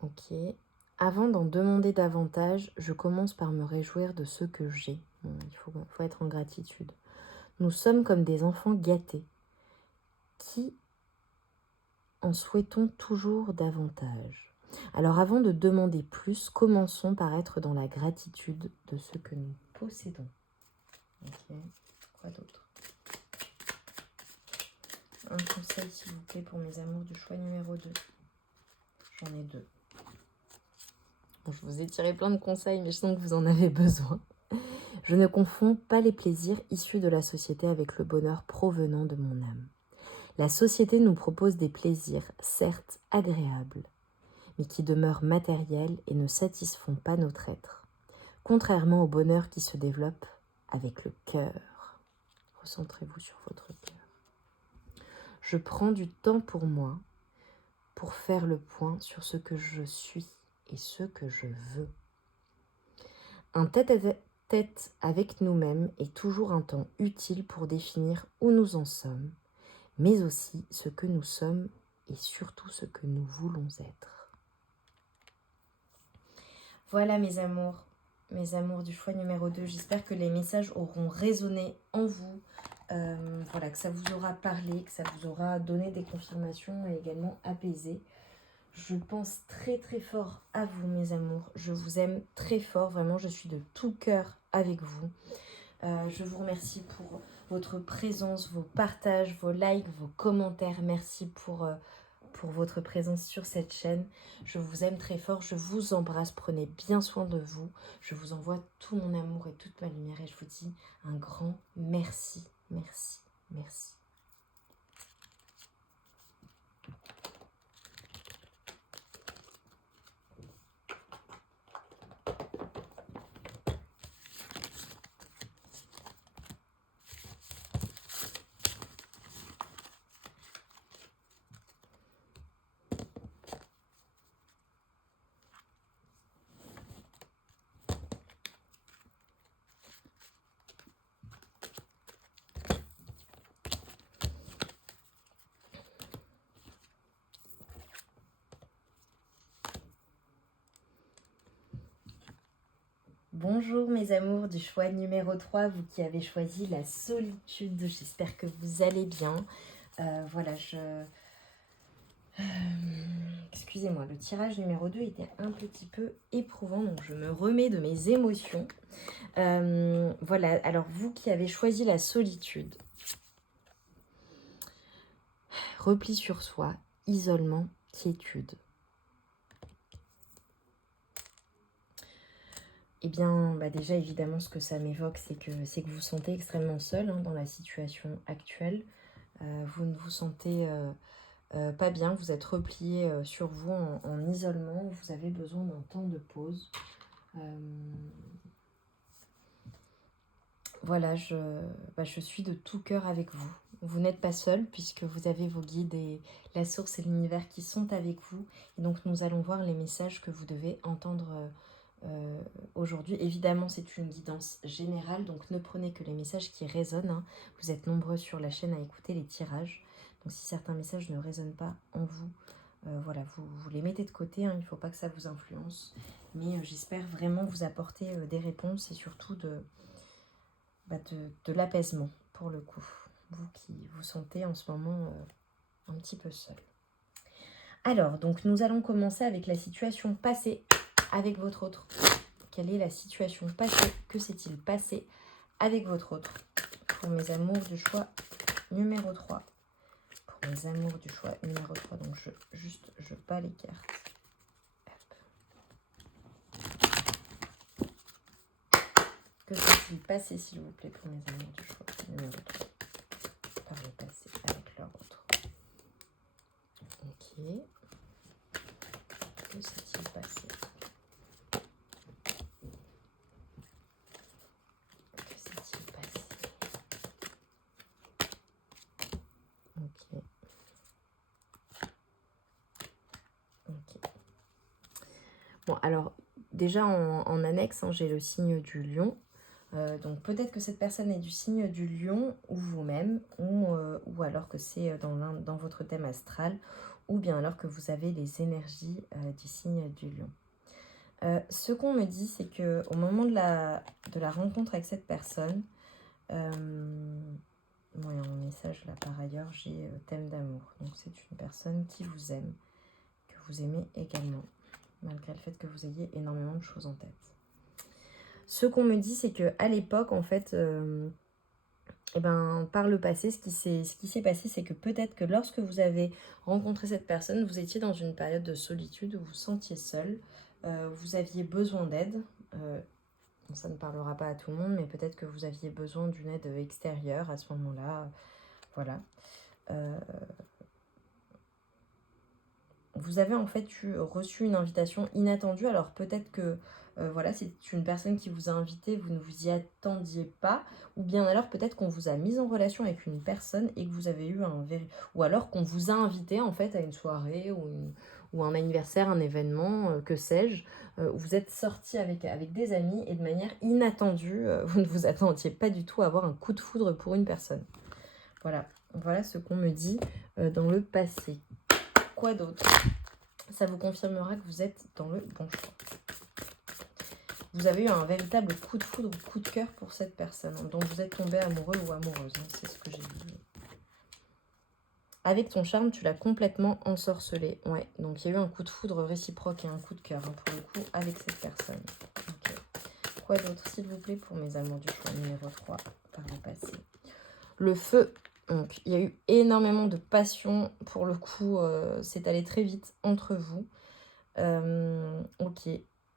Ok. Avant d'en demander davantage, je commence par me réjouir de ce que j'ai. Bon, il faut être en gratitude. Nous sommes comme des enfants gâtés qui en souhaitons toujours davantage. Alors avant de demander plus, commençons par être dans la gratitude de ce que nous possédons. Ok. Quoi d'autre? Un conseil s'il vous plaît pour mes amours du choix numéro 2. J'en ai 2. Bon, je vous ai tiré plein de conseils, mais je sens que vous en avez besoin. Je ne confonds pas les plaisirs issus de la société avec le bonheur provenant de mon âme. La société nous propose des plaisirs, certes agréables, mais qui demeurent matériels et ne satisfont pas notre être, contrairement au bonheur qui se développe avec le cœur. Recentrez-vous sur votre cœur. Je prends du temps pour moi, pour faire le point sur ce que je suis et ce que je veux. Un tête-à-tête avec nous-mêmes est toujours un temps utile pour définir où nous en sommes, mais aussi ce que nous sommes et surtout ce que nous voulons être. Voilà mes amours du choix numéro 2. J'espère que les messages auront résonné en vous, voilà, que ça vous aura parlé, que ça vous aura donné des confirmations et également apaisé. Je pense très très fort à vous mes amours, je vous aime très fort, vraiment je suis de tout cœur avec vous. Je vous remercie pour votre présence, vos partages, vos likes, vos commentaires. Merci pour votre présence sur cette chaîne. Je vous aime très fort, je vous embrasse, prenez bien soin de vous. Je vous envoie tout mon amour et toute ma lumière et je vous dis un grand merci, merci, merci. Bonjour mes amours du choix numéro 3, vous qui avez choisi la solitude, j'espère que vous allez bien. Voilà, excusez-moi, le tirage numéro 2 était un petit peu éprouvant, donc je me remets de mes émotions. Voilà, alors vous qui avez choisi la solitude, repli sur soi, isolement, quiétude. Eh bien, déjà, évidemment, ce que ça m'évoque, c'est que vous vous sentez extrêmement seul dans la situation actuelle. Vous ne vous sentez pas bien, vous êtes replié sur vous en isolement, vous avez besoin d'un temps de pause. Voilà, je suis de tout cœur avec vous. Vous n'êtes pas seul puisque vous avez vos guides et la source et l'univers qui sont avec vous. Et donc, nous allons voir les messages que vous devez entendre aujourd'hui. Évidemment, c'est une guidance générale, donc ne prenez que les messages qui résonnent. Vous êtes nombreux sur la chaîne à écouter les tirages. Donc si certains messages ne résonnent pas en vous, voilà, vous les mettez de côté. Il ne faut pas que ça vous influence. Mais j'espère vraiment vous apporter des réponses et surtout de l'apaisement pour le coup. Vous qui vous sentez en ce moment un petit peu seul. Alors, donc nous allons commencer avec la situation passée avec votre autre. Quelle est la situation passée? Que s'est-il passé avec votre autre? Pour mes amours du choix numéro 3. Pour mes amours du choix numéro 3. Donc, je bats les cartes. Hop. Que s'est-il passé, s'il vous plaît, pour mes amours du choix numéro 3? Par le passé avec leur autre. Ok. Que s'est-il passé? Que s'est-il passé? Ok. Ok. Bon, alors, déjà en annexe, j'ai le signe du lion. Donc peut-être que cette personne est du signe du lion ou vous-même, ou alors que c'est dans votre thème astral, ou bien alors que vous avez les énergies du signe du lion. Ce qu'on me dit, c'est que au moment de la rencontre avec cette personne, bon, et en message là par ailleurs, j'ai thème d'amour. Donc c'est une personne qui vous aime, que vous aimez également, malgré le fait que vous ayez énormément de choses en tête. Ce qu'on me dit, c'est qu'à l'époque, en fait, par le passé, ce qui s'est passé, c'est que peut-être que lorsque vous avez rencontré cette personne, vous étiez dans une période de solitude où vous vous sentiez seul, vous aviez besoin d'aide. Ça ne parlera pas à tout le monde, mais peut-être que vous aviez besoin d'une aide extérieure à ce moment-là. Voilà. Vous avez en fait reçu une invitation inattendue. Alors peut-être que voilà, c'est une personne qui vous a invité, vous ne vous y attendiez pas. Ou bien alors peut-être qu'on vous a mis en relation avec une personne et que vous avez eu ou alors qu'on vous a invité en fait à une soirée ou un anniversaire, un événement, que sais-je. Où vous êtes sorti avec des amis et de manière inattendue, vous ne vous attendiez pas du tout à avoir un coup de foudre pour une personne. Voilà ce qu'on me dit dans le passé. Quoi d'autre? Ça vous confirmera que vous êtes dans le bon choix. Vous avez eu un véritable coup de foudre ou coup de cœur pour cette personne, dont vous êtes tombé amoureux ou amoureuse. C'est ce que j'ai dit. Avec ton charme, tu l'as complètement ensorcelé. Ouais, donc il y a eu un coup de foudre réciproque et un coup de cœur, pour le coup, avec cette personne. Okay. Quoi d'autre, s'il vous plaît, pour mes amours du choix numéro 3 par le passé? Le feu. Donc, il y a eu énormément de passion. Pour le coup, c'est allé très vite entre vous. Ok.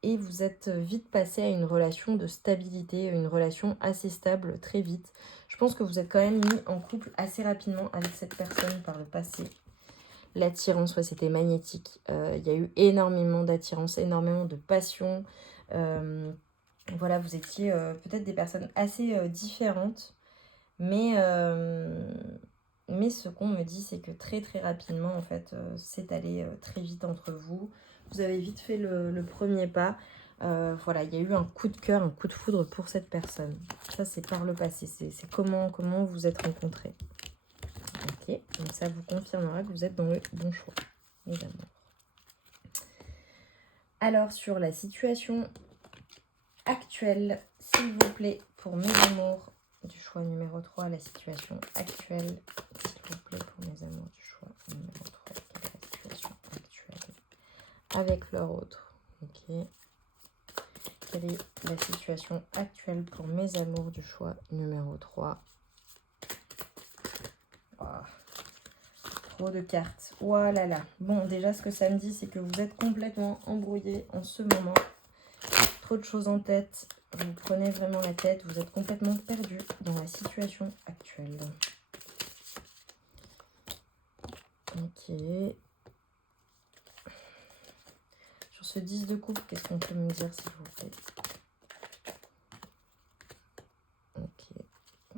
Et vous êtes vite passé à une relation de stabilité, une relation assez stable très vite. Je pense que vous êtes quand même mis en couple assez rapidement avec cette personne par le passé. L'attirance, ouais, c'était magnétique. Il y a eu énormément d'attirance, énormément de passion. Voilà, vous étiez peut-être des personnes assez différentes. Mais ce qu'on me dit, c'est que très très rapidement, en fait, c'est allé très vite entre vous. Vous avez vite fait le premier pas. Voilà, il y a eu un coup de cœur, un coup de foudre pour cette personne. Ça, c'est par le passé. C'est comment vous vous êtes rencontrés. Ok, donc ça vous confirmera que vous êtes dans le bon choix, évidemment. Alors, sur la situation actuelle, s'il vous plaît, pour mes amours du choix numéro 3, la situation actuelle, s'il vous plaît, pour mes amours du choix numéro 3, quelle est la situation actuelle avec leur autre, ok. Quelle est la situation actuelle pour mes amours du choix numéro 3? Oh, trop de cartes. Oh là là. Bon, déjà, ce que ça me dit, c'est que vous êtes complètement embrouillé en ce moment. Trop de choses en tête. Vous prenez vraiment la tête. Vous êtes complètement perdu dans la situation actuelle. Ok. Sur ce 10 de coupe, qu'est-ce qu'on peut me dire, s'il vous plaît? Ok.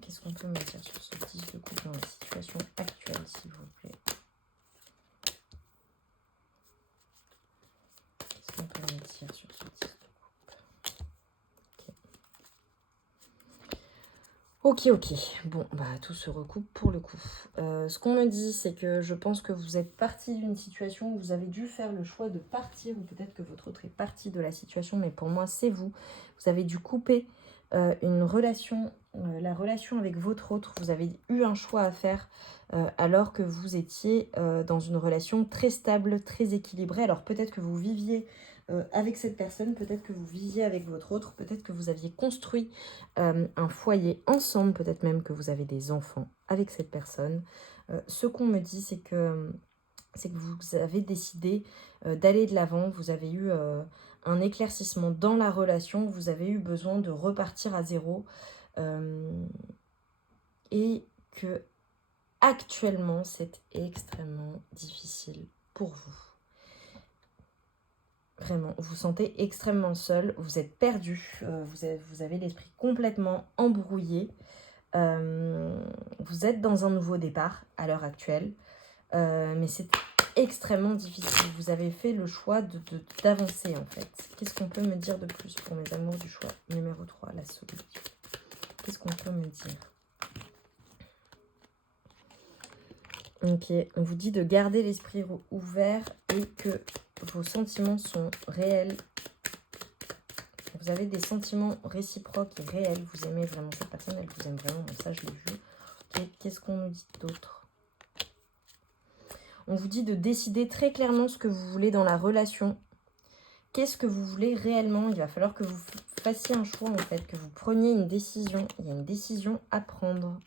Qu'est-ce qu'on peut me dire sur ce 10 de coupe dans la situation actuelle, s'il vous plaît? Qu'est-ce qu'on peut me dire sur ce 10 de coupe? Ok. Ok. Bon, bah tout se recoupe pour le coup. Ce qu'on me dit, c'est que je pense que vous êtes parti d'une situation où vous avez dû faire le choix de partir, ou peut-être que votre autre est parti de la situation, mais pour moi, c'est vous. Vous avez dû couper une relation, la relation avec votre autre. Vous avez eu un choix à faire alors que vous étiez dans une relation très stable, très équilibrée. Alors peut-être que vous viviez avec cette personne, peut-être que vous viviez avec votre autre, peut-être que vous aviez construit un foyer ensemble, peut-être même que vous avez des enfants avec cette personne. Ce qu'on me dit, c'est que vous avez décidé d'aller de l'avant, vous avez eu un éclaircissement dans la relation, vous avez eu besoin de repartir à zéro et que actuellement c'est extrêmement difficile pour vous. Vraiment, vous vous sentez extrêmement seul, vous êtes perdu, vous avez l'esprit complètement embrouillé. Vous êtes dans un nouveau départ à l'heure actuelle, mais c'est extrêmement difficile. Vous avez fait le choix d'avancer en fait. Qu'est-ce qu'on peut me dire de plus pour mes amours du choix numéro 3, la solution? Qu'est-ce qu'on peut me dire? Ok, on vous dit de garder l'esprit ouvert et que vos sentiments sont réels. Vous avez des sentiments réciproques et réels. Vous aimez vraiment cette personne, elle vous aime vraiment. Bon, ça, je l'ai vu. Okay. Qu'est-ce qu'on nous dit d'autre? On vous dit de décider très clairement ce que vous voulez dans la relation. Qu'est-ce que vous voulez réellement? Il va falloir que vous fassiez un choix, en fait, que vous preniez une décision. Il y a une décision à prendre.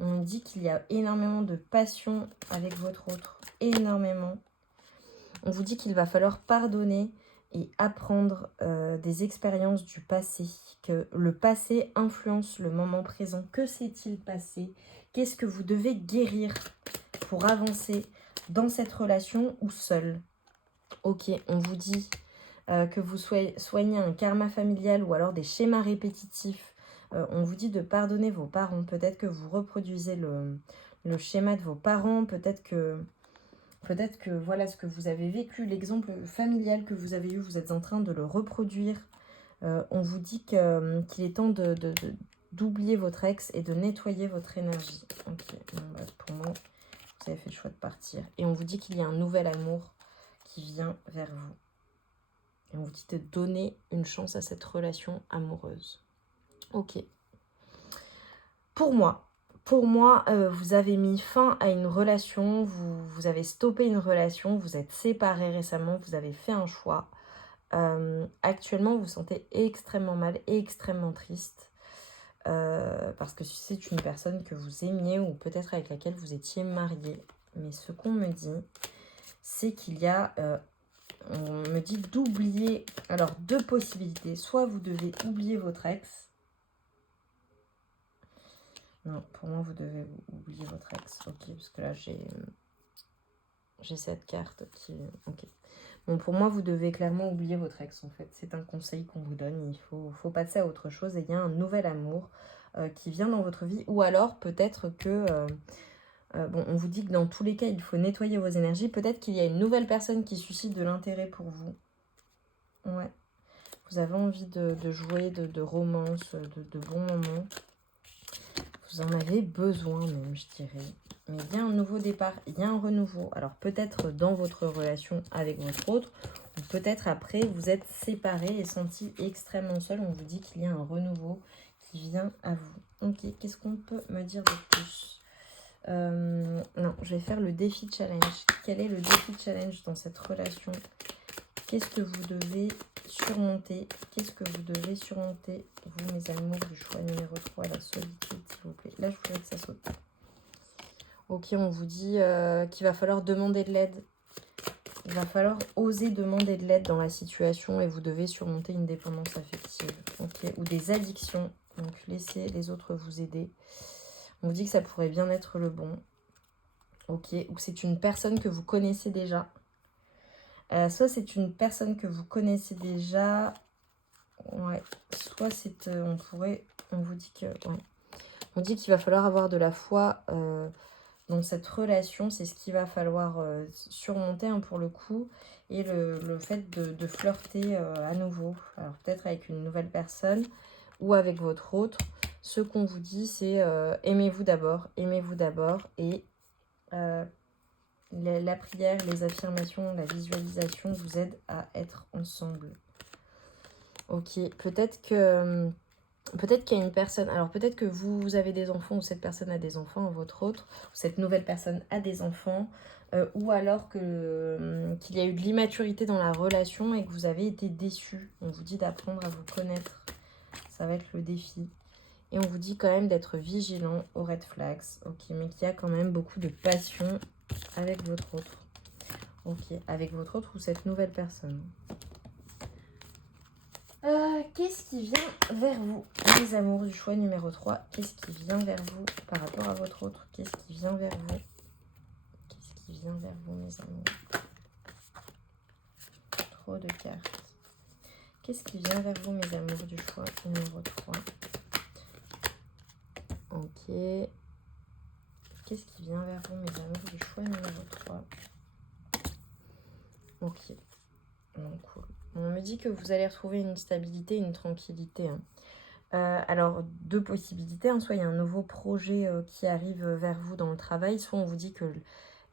On dit qu'il y a énormément de passion avec votre autre. Énormément. On vous dit qu'il va falloir pardonner et apprendre des expériences du passé. Que le passé influence le moment présent. Que s'est-il passé? Qu'est-ce que vous devez guérir pour avancer dans cette relation ou seul? Ok, on vous dit que vous soignez un karma familial ou alors des schémas répétitifs. On vous dit de pardonner vos parents. Peut-être que vous reproduisez le schéma de vos parents. Peut-être que voilà ce que vous avez vécu, l'exemple familial que vous avez eu, vous êtes en train de le reproduire. On vous dit qu'il est temps d'oublier votre ex et de nettoyer votre énergie. Ok, bon, bah, pour moi, vous avez fait le choix de partir. Et on vous dit qu'il y a un nouvel amour qui vient vers vous. Et on vous dit de donner une chance à cette relation amoureuse. Ok. Pour moi, vous avez mis fin à une relation, vous avez stoppé une relation, vous êtes séparés récemment, vous avez fait un choix. Actuellement, vous vous sentez extrêmement mal et extrêmement triste. Parce que c'est une personne que vous aimiez ou peut-être avec laquelle vous étiez marié. Mais ce qu'on me dit, c'est qu'il y a... on me dit d'oublier... Alors, deux possibilités. Soit vous devez oublier votre ex. Non, pour moi, vous devez oublier votre ex. Ok, parce que là, j'ai cette carte qui... Ok. Bon, pour moi, vous devez clairement oublier votre ex, en fait. C'est un conseil qu'on vous donne. Il faut passer à autre chose. Et il y a un nouvel amour qui vient dans votre vie. Ou alors, peut-être que... bon, on vous dit que dans tous les cas, il faut nettoyer vos énergies. Peut-être qu'il y a une nouvelle personne qui suscite de l'intérêt pour vous. Ouais. Vous avez envie de jouer, de romance, de bons moments. Vous en avez besoin même, je dirais. Mais il y a un nouveau départ, il y a un renouveau. Alors peut-être dans votre relation avec votre autre, ou peut-être après, vous êtes séparés et sentis extrêmement seuls. On vous dit qu'il y a un renouveau qui vient à vous. Ok, qu'est-ce qu'on peut me dire de plus? Non, je vais faire le défi challenge. Quel est le défi challenge dans cette relation? Qu'est-ce que vous devez surmonter? Qu'est-ce que vous devez surmonter, vous, mes amours, du choix numéro 3, la solitude, s'il vous plaît. Là, je voudrais que ça saute. Ok, on vous dit qu'il va falloir demander de l'aide. Il va falloir oser demander de l'aide dans la situation et vous devez surmonter une dépendance affective. Ok, ou des addictions. Donc, laissez les autres vous aider. On vous dit que ça pourrait bien être le bon. Ok, ou c'est une personne que vous connaissez déjà. Soit c'est une personne que vous connaissez déjà. Ouais, soit c'est... on vous dit que... Ouais. On dit qu'il va falloir avoir de la foi dans cette relation. C'est ce qu'il va falloir surmonter pour le coup. Et le fait de flirter à nouveau. Alors peut-être avec une nouvelle personne ou avec votre autre. Ce qu'on vous dit, c'est aimez-vous d'abord. Aimez-vous d'abord. Et la prière, les affirmations, la visualisation vous aident à être ensemble. Ok, peut-être qu'il y a une personne, alors peut-être que vous avez des enfants ou cette personne a des enfants, votre autre, ou cette nouvelle personne a des enfants, ou alors qu'il y a eu de l'immaturité dans la relation et que vous avez été déçus. On vous dit d'apprendre à vous connaître, ça va être le défi. Et on vous dit quand même d'être vigilant aux red flags, ok, mais qu'il y a quand même beaucoup de passion avec votre autre. Ok, avec votre autre ou cette nouvelle personne. Qu'est-ce qui vient vers vous, les amours du choix numéro 3? Qu'est-ce qui vient vers vous par rapport à votre autre? Qu'est-ce qui vient vers vous? Qu'est-ce qui vient vers vous, mes amours? Trop de cartes. Qu'est-ce qui vient vers vous, mes amours du choix numéro 3? Ok. Qu'est-ce qui vient vers vous, mes amours du choix numéro 3? Ok. Donc, cool. On me dit que vous allez retrouver une stabilité, une tranquillité. Alors, deux possibilités. Soit il y a un nouveau projet qui arrive vers vous dans le travail. Soit on vous dit que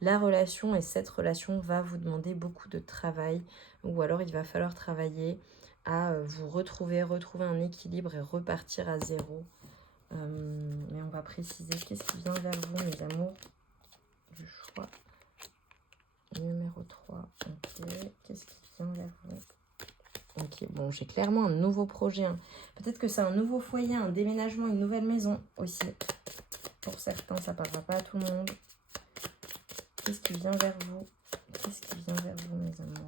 la relation et cette relation va vous demander beaucoup de travail. Ou alors il va falloir travailler à vous retrouver un équilibre et repartir à zéro. Mais on va préciser qu'est-ce qui vient vers vous, mes amours du choix numéro 3. Ok, qu'est-ce qui vient vers vous? Ok, bon, j'ai clairement un nouveau projet. Peut-être que c'est un nouveau foyer, un déménagement, une nouvelle maison aussi. Pour certains, ça ne parlera pas à tout le monde. Qu'est-ce qui vient vers vous? Qu'est-ce qui vient vers vous, mes amours?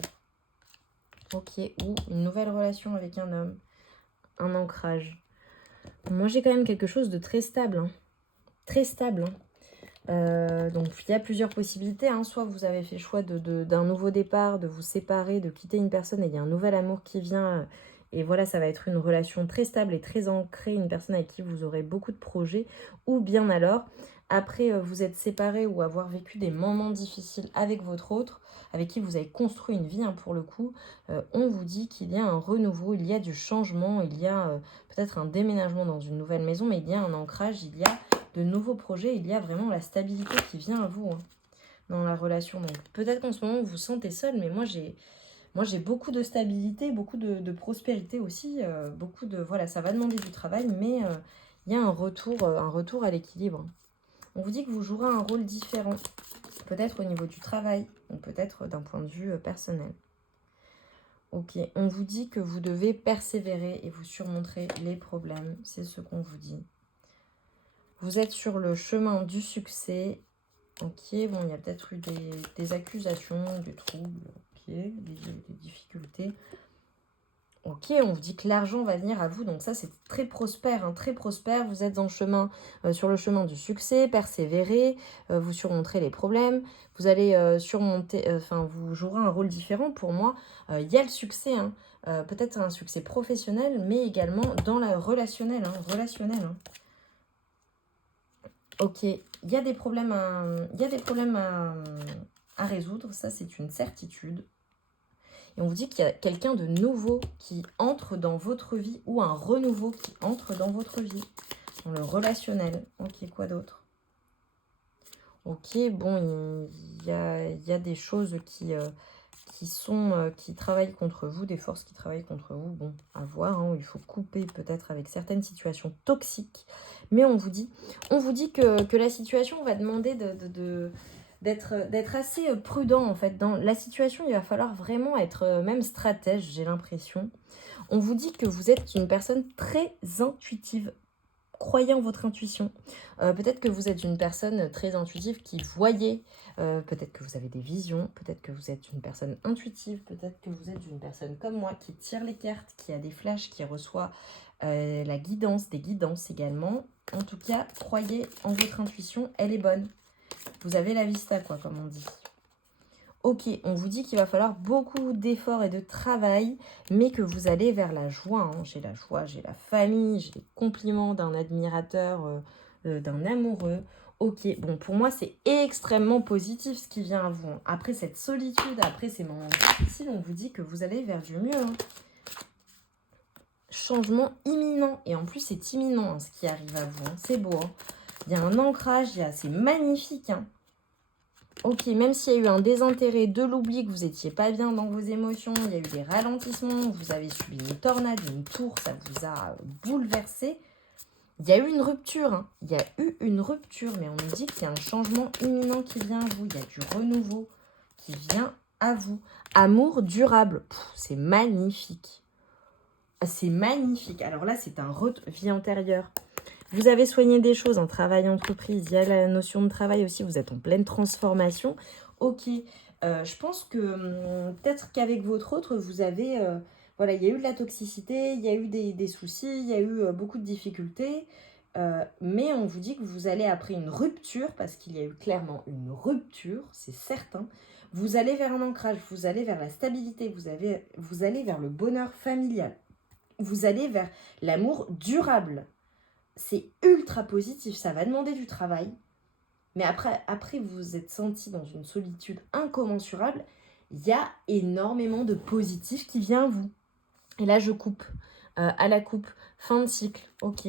Ok, ou une nouvelle relation avec un homme. Un ancrage. Moi, j'ai quand même quelque chose de très stable. Très stable. Donc il y a plusieurs possibilités, soit vous avez fait le choix d'un nouveau départ, de vous séparer, de quitter une personne et il y a un nouvel amour qui vient et voilà, ça va être une relation très stable et très ancrée, une personne avec qui vous aurez beaucoup de projets, ou bien alors après vous êtes séparés ou avoir vécu des moments difficiles avec votre autre, avec qui vous avez construit une vie pour le coup, on vous dit qu'il y a un renouveau, il y a du changement, il y a peut-être un déménagement dans une nouvelle maison, mais il y a un ancrage, il y a de nouveaux projets, il y a vraiment la stabilité qui vient à vous dans la relation. Donc peut-être qu'en ce moment vous vous sentez seul, mais moi j'ai beaucoup de stabilité, beaucoup de prospérité aussi, beaucoup de... Voilà, ça va demander du travail, mais il y a un retour à l'équilibre. On vous dit que vous jouerez un rôle différent, peut-être au niveau du travail, ou peut-être d'un point de vue personnel. Ok, on vous dit que vous devez persévérer et vous surmonter les problèmes, c'est ce qu'on vous dit. Vous êtes sur le chemin du succès. Ok, bon, il y a peut-être eu des accusations, des troubles, ok, des difficultés. Ok, on vous dit que l'argent va venir à vous, donc ça c'est très prospère, très prospère. Vous êtes sur le chemin du succès, persévérez, vous surmonterez les problèmes, vous allez vous jouerez un rôle différent pour moi. Il y a le succès, peut-être un succès professionnel, mais également dans la relationnel. Ok, il y a des problèmes à résoudre, ça c'est une certitude. Et on vous dit qu'il y a quelqu'un de nouveau qui entre dans votre vie ou un renouveau qui entre dans votre vie, dans le relationnel. Ok, quoi d'autre? Ok, bon, il y a des choses qui qui travaillent contre vous, des forces qui travaillent contre vous. Bon, à voir, hein, il faut couper peut-être avec certaines situations toxiques. Mais on vous dit que la situation va demander d'être assez prudent, en fait. Dans la situation, il va falloir vraiment être même stratège, j'ai l'impression. On vous dit que vous êtes une personne très intuitive. Croyez en votre intuition. Peut-être que vous êtes une personne très intuitive qui voyait. Peut-être que vous avez des visions. Peut-être que vous êtes une personne intuitive. Peut-être que vous êtes une personne comme moi qui tire les cartes, qui a des flashs, qui reçoit la guidance, des guidances également. En tout cas, croyez en votre intuition. Elle est bonne. Vous avez la vista, quoi, comme on dit. Ok, on vous dit qu'il va falloir beaucoup d'efforts et de travail, mais que vous allez vers la joie. Hein. J'ai la joie, j'ai la famille, j'ai les compliments d'un admirateur, d'un amoureux. Ok, bon, pour moi, c'est extrêmement positif ce qui vient à vous. Hein. Après cette solitude, après ces moments difficiles, on vous dit que vous allez vers du mieux. Hein. Changement imminent. Et en plus, c'est imminent hein, ce qui arrive à vous. Hein. C'est beau. Hein. Il y a un ancrage, c'est magnifique. Hein. Ok, même s'il y a eu un désintérêt, de l'oubli, que vous n'étiez pas bien dans vos émotions, il y a eu des ralentissements, vous avez subi une tornade, une tour, ça vous a bouleversé. Il y a eu une rupture, hein. Il y a eu une rupture, mais on nous dit qu'il y a un changement imminent qui vient à vous. Il y a du renouveau qui vient à vous. Amour durable, c'est magnifique. C'est magnifique. Alors là, c'est un vie antérieure. Vous avez soigné des choses en travail entreprise. Il y a la notion de travail aussi. Vous êtes en pleine transformation. Ok. Je pense que peut-être qu'avec votre autre, vous avez... voilà, il y a eu de la toxicité, il y a eu des soucis, il y a eu beaucoup de difficultés. Mais on vous dit que vous allez après une rupture, parce qu'il y a eu clairement une rupture, c'est certain. Vous allez vers un ancrage, vous allez vers la stabilité, vous allez vers le bonheur familial. Vous allez vers l'amour durable. C'est ultra positif, ça va demander du travail. Mais après vous vous êtes senti dans une solitude incommensurable, il y a énormément de positif qui vient à vous. Et là, je coupe. À la coupe, fin de cycle, ok.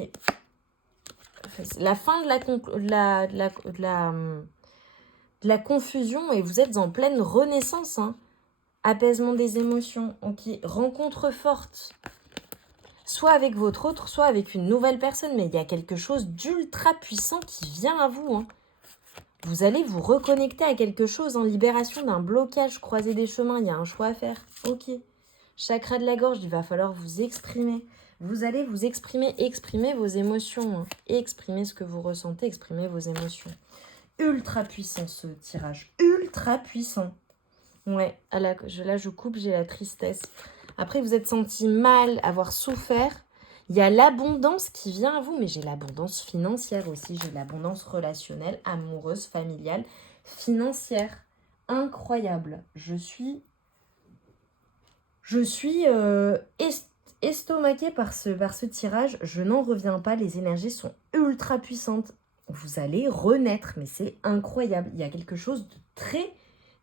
La fin de la confusion et vous êtes en pleine renaissance. Hein. Apaisement des émotions, ok. Rencontre forte. Soit avec votre autre, soit avec une nouvelle personne. Mais il y a quelque chose d'ultra puissant qui vient à vous. Hein. Vous allez vous reconnecter à quelque chose en libération d'un blocage, croiser des chemins. Il y a un choix à faire. Ok. Chakra de la gorge, il va falloir vous exprimer. Vous allez vous exprimer vos émotions. Hein. Exprimer ce que vous ressentez, exprimer vos émotions. Ultra puissant ce tirage. Ultra puissant. Ouais, là je coupe, j'ai la tristesse. Après, vous êtes senti mal, avoir souffert. Il y a l'abondance qui vient à vous, mais j'ai l'abondance financière aussi. J'ai l'abondance relationnelle, amoureuse, familiale, financière. Incroyable. Je suis estomaquée par ce tirage. Je n'en reviens pas. Les énergies sont ultra puissantes. Vous allez renaître, mais c'est incroyable. Il y a quelque chose de très,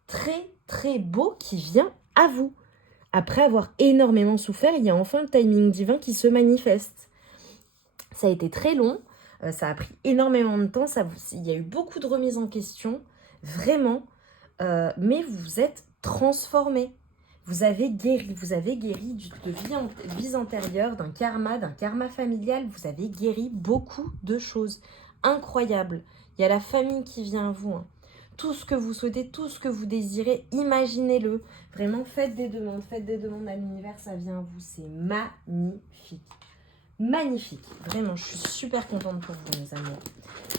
très, très beau qui vient à vous. Après avoir énormément souffert, il y a enfin le timing divin qui se manifeste. Ça a été très long, ça a pris énormément de temps, il y a eu beaucoup de remises en question, vraiment, mais vous vous êtes transformé. Vous avez guéri de vies antérieures, d'un karma familial, vous avez guéri beaucoup de choses incroyables. Il y a la famille qui vient à vous, hein. Tout ce que vous souhaitez, tout ce que vous désirez, imaginez-le. Vraiment, faites des demandes à l'univers, ça vient à vous. C'est magnifique. Magnifique. Vraiment, je suis super contente pour vous, mes amours.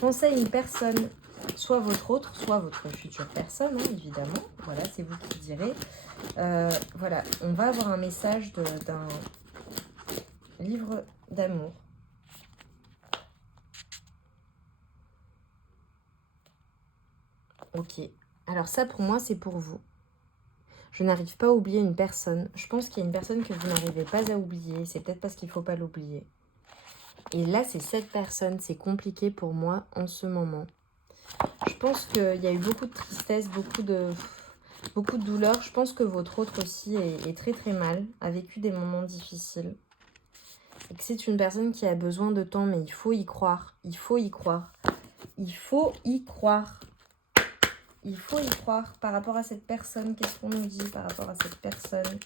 Pensez à une personne, soit votre autre, soit votre future personne, hein, évidemment. Voilà, c'est vous qui direz. Voilà, on va avoir un message d'un livre d'amour. Ok. Alors ça, pour moi, c'est pour vous. Je n'arrive pas à oublier une personne. Je pense qu'il y a une personne que vous n'arrivez pas à oublier. C'est peut-être parce qu'il ne faut pas l'oublier. Et là, c'est cette personne. C'est compliqué pour moi en ce moment. Je pense qu'il y a eu beaucoup de tristesse, beaucoup de douleur. Je pense que votre autre aussi est très très mal, a vécu des moments difficiles. Et que c'est une personne qui a besoin de temps, mais il faut y croire. Il faut y croire. Il faut y croire. Il faut y croire par rapport à cette personne. Qu'est-ce qu'on nous dit par rapport à cette personne?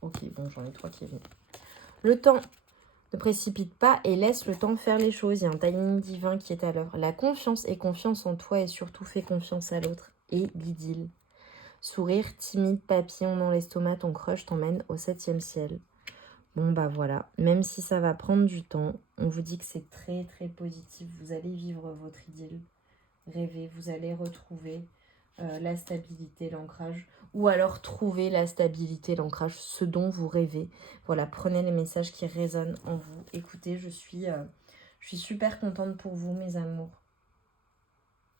Ok, bon, j'en ai 3 qui viennent. Le temps. Ne précipite pas et laisse le temps faire les choses. Il y a un timing divin qui est à l'œuvre. La confiance et confiance en toi et surtout fais confiance à l'autre. Et l'idylle. Sourire, timide, papillon dans l'estomac, ton crush t'emmène au 7e ciel. Bon bah voilà, même si ça va prendre du temps, on vous dit que c'est très très positif. Vous allez vivre votre idylle, rêver, vous allez retrouver la stabilité, l'ancrage, ou alors trouver la stabilité, l'ancrage, ce dont vous rêvez. Voilà, prenez les messages qui résonnent en vous. Écoutez, je suis super contente pour vous, mes amours.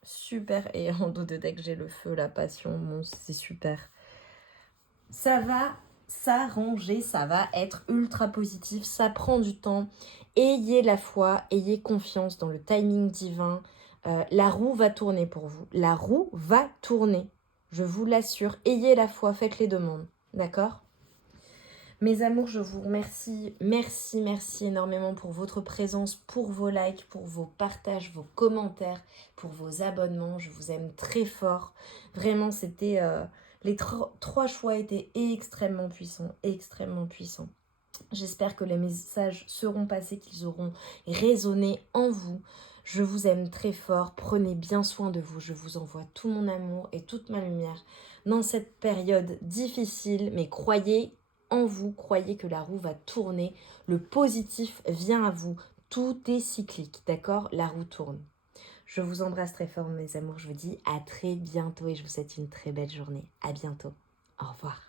Super, et en dos de deck, j'ai le feu, la passion, bon, c'est super. Ça va s'arranger, ça va être ultra positif, ça prend du temps. Ayez la foi, ayez confiance dans le timing divin. La roue va tourner pour vous. La roue va tourner. Je vous l'assure. Ayez la foi, faites les demandes. D'accord ? Mes amours, je vous remercie. Merci, merci énormément pour votre présence, pour vos likes, pour vos partages, vos commentaires, pour vos abonnements. Je vous aime très fort. Vraiment, c'était... les 3 choix étaient extrêmement puissants, extrêmement puissants. J'espère que les messages seront passés, qu'ils auront résonné en vous. Je vous aime très fort, prenez bien soin de vous. Je vous envoie tout mon amour et toute ma lumière dans cette période difficile. Mais croyez en vous, croyez que la roue va tourner. Le positif vient à vous. Tout est cyclique, d'accord? La roue tourne. Je vous embrasse très fort, mes amours. Je vous dis à très bientôt et je vous souhaite une très belle journée. À bientôt. Au revoir.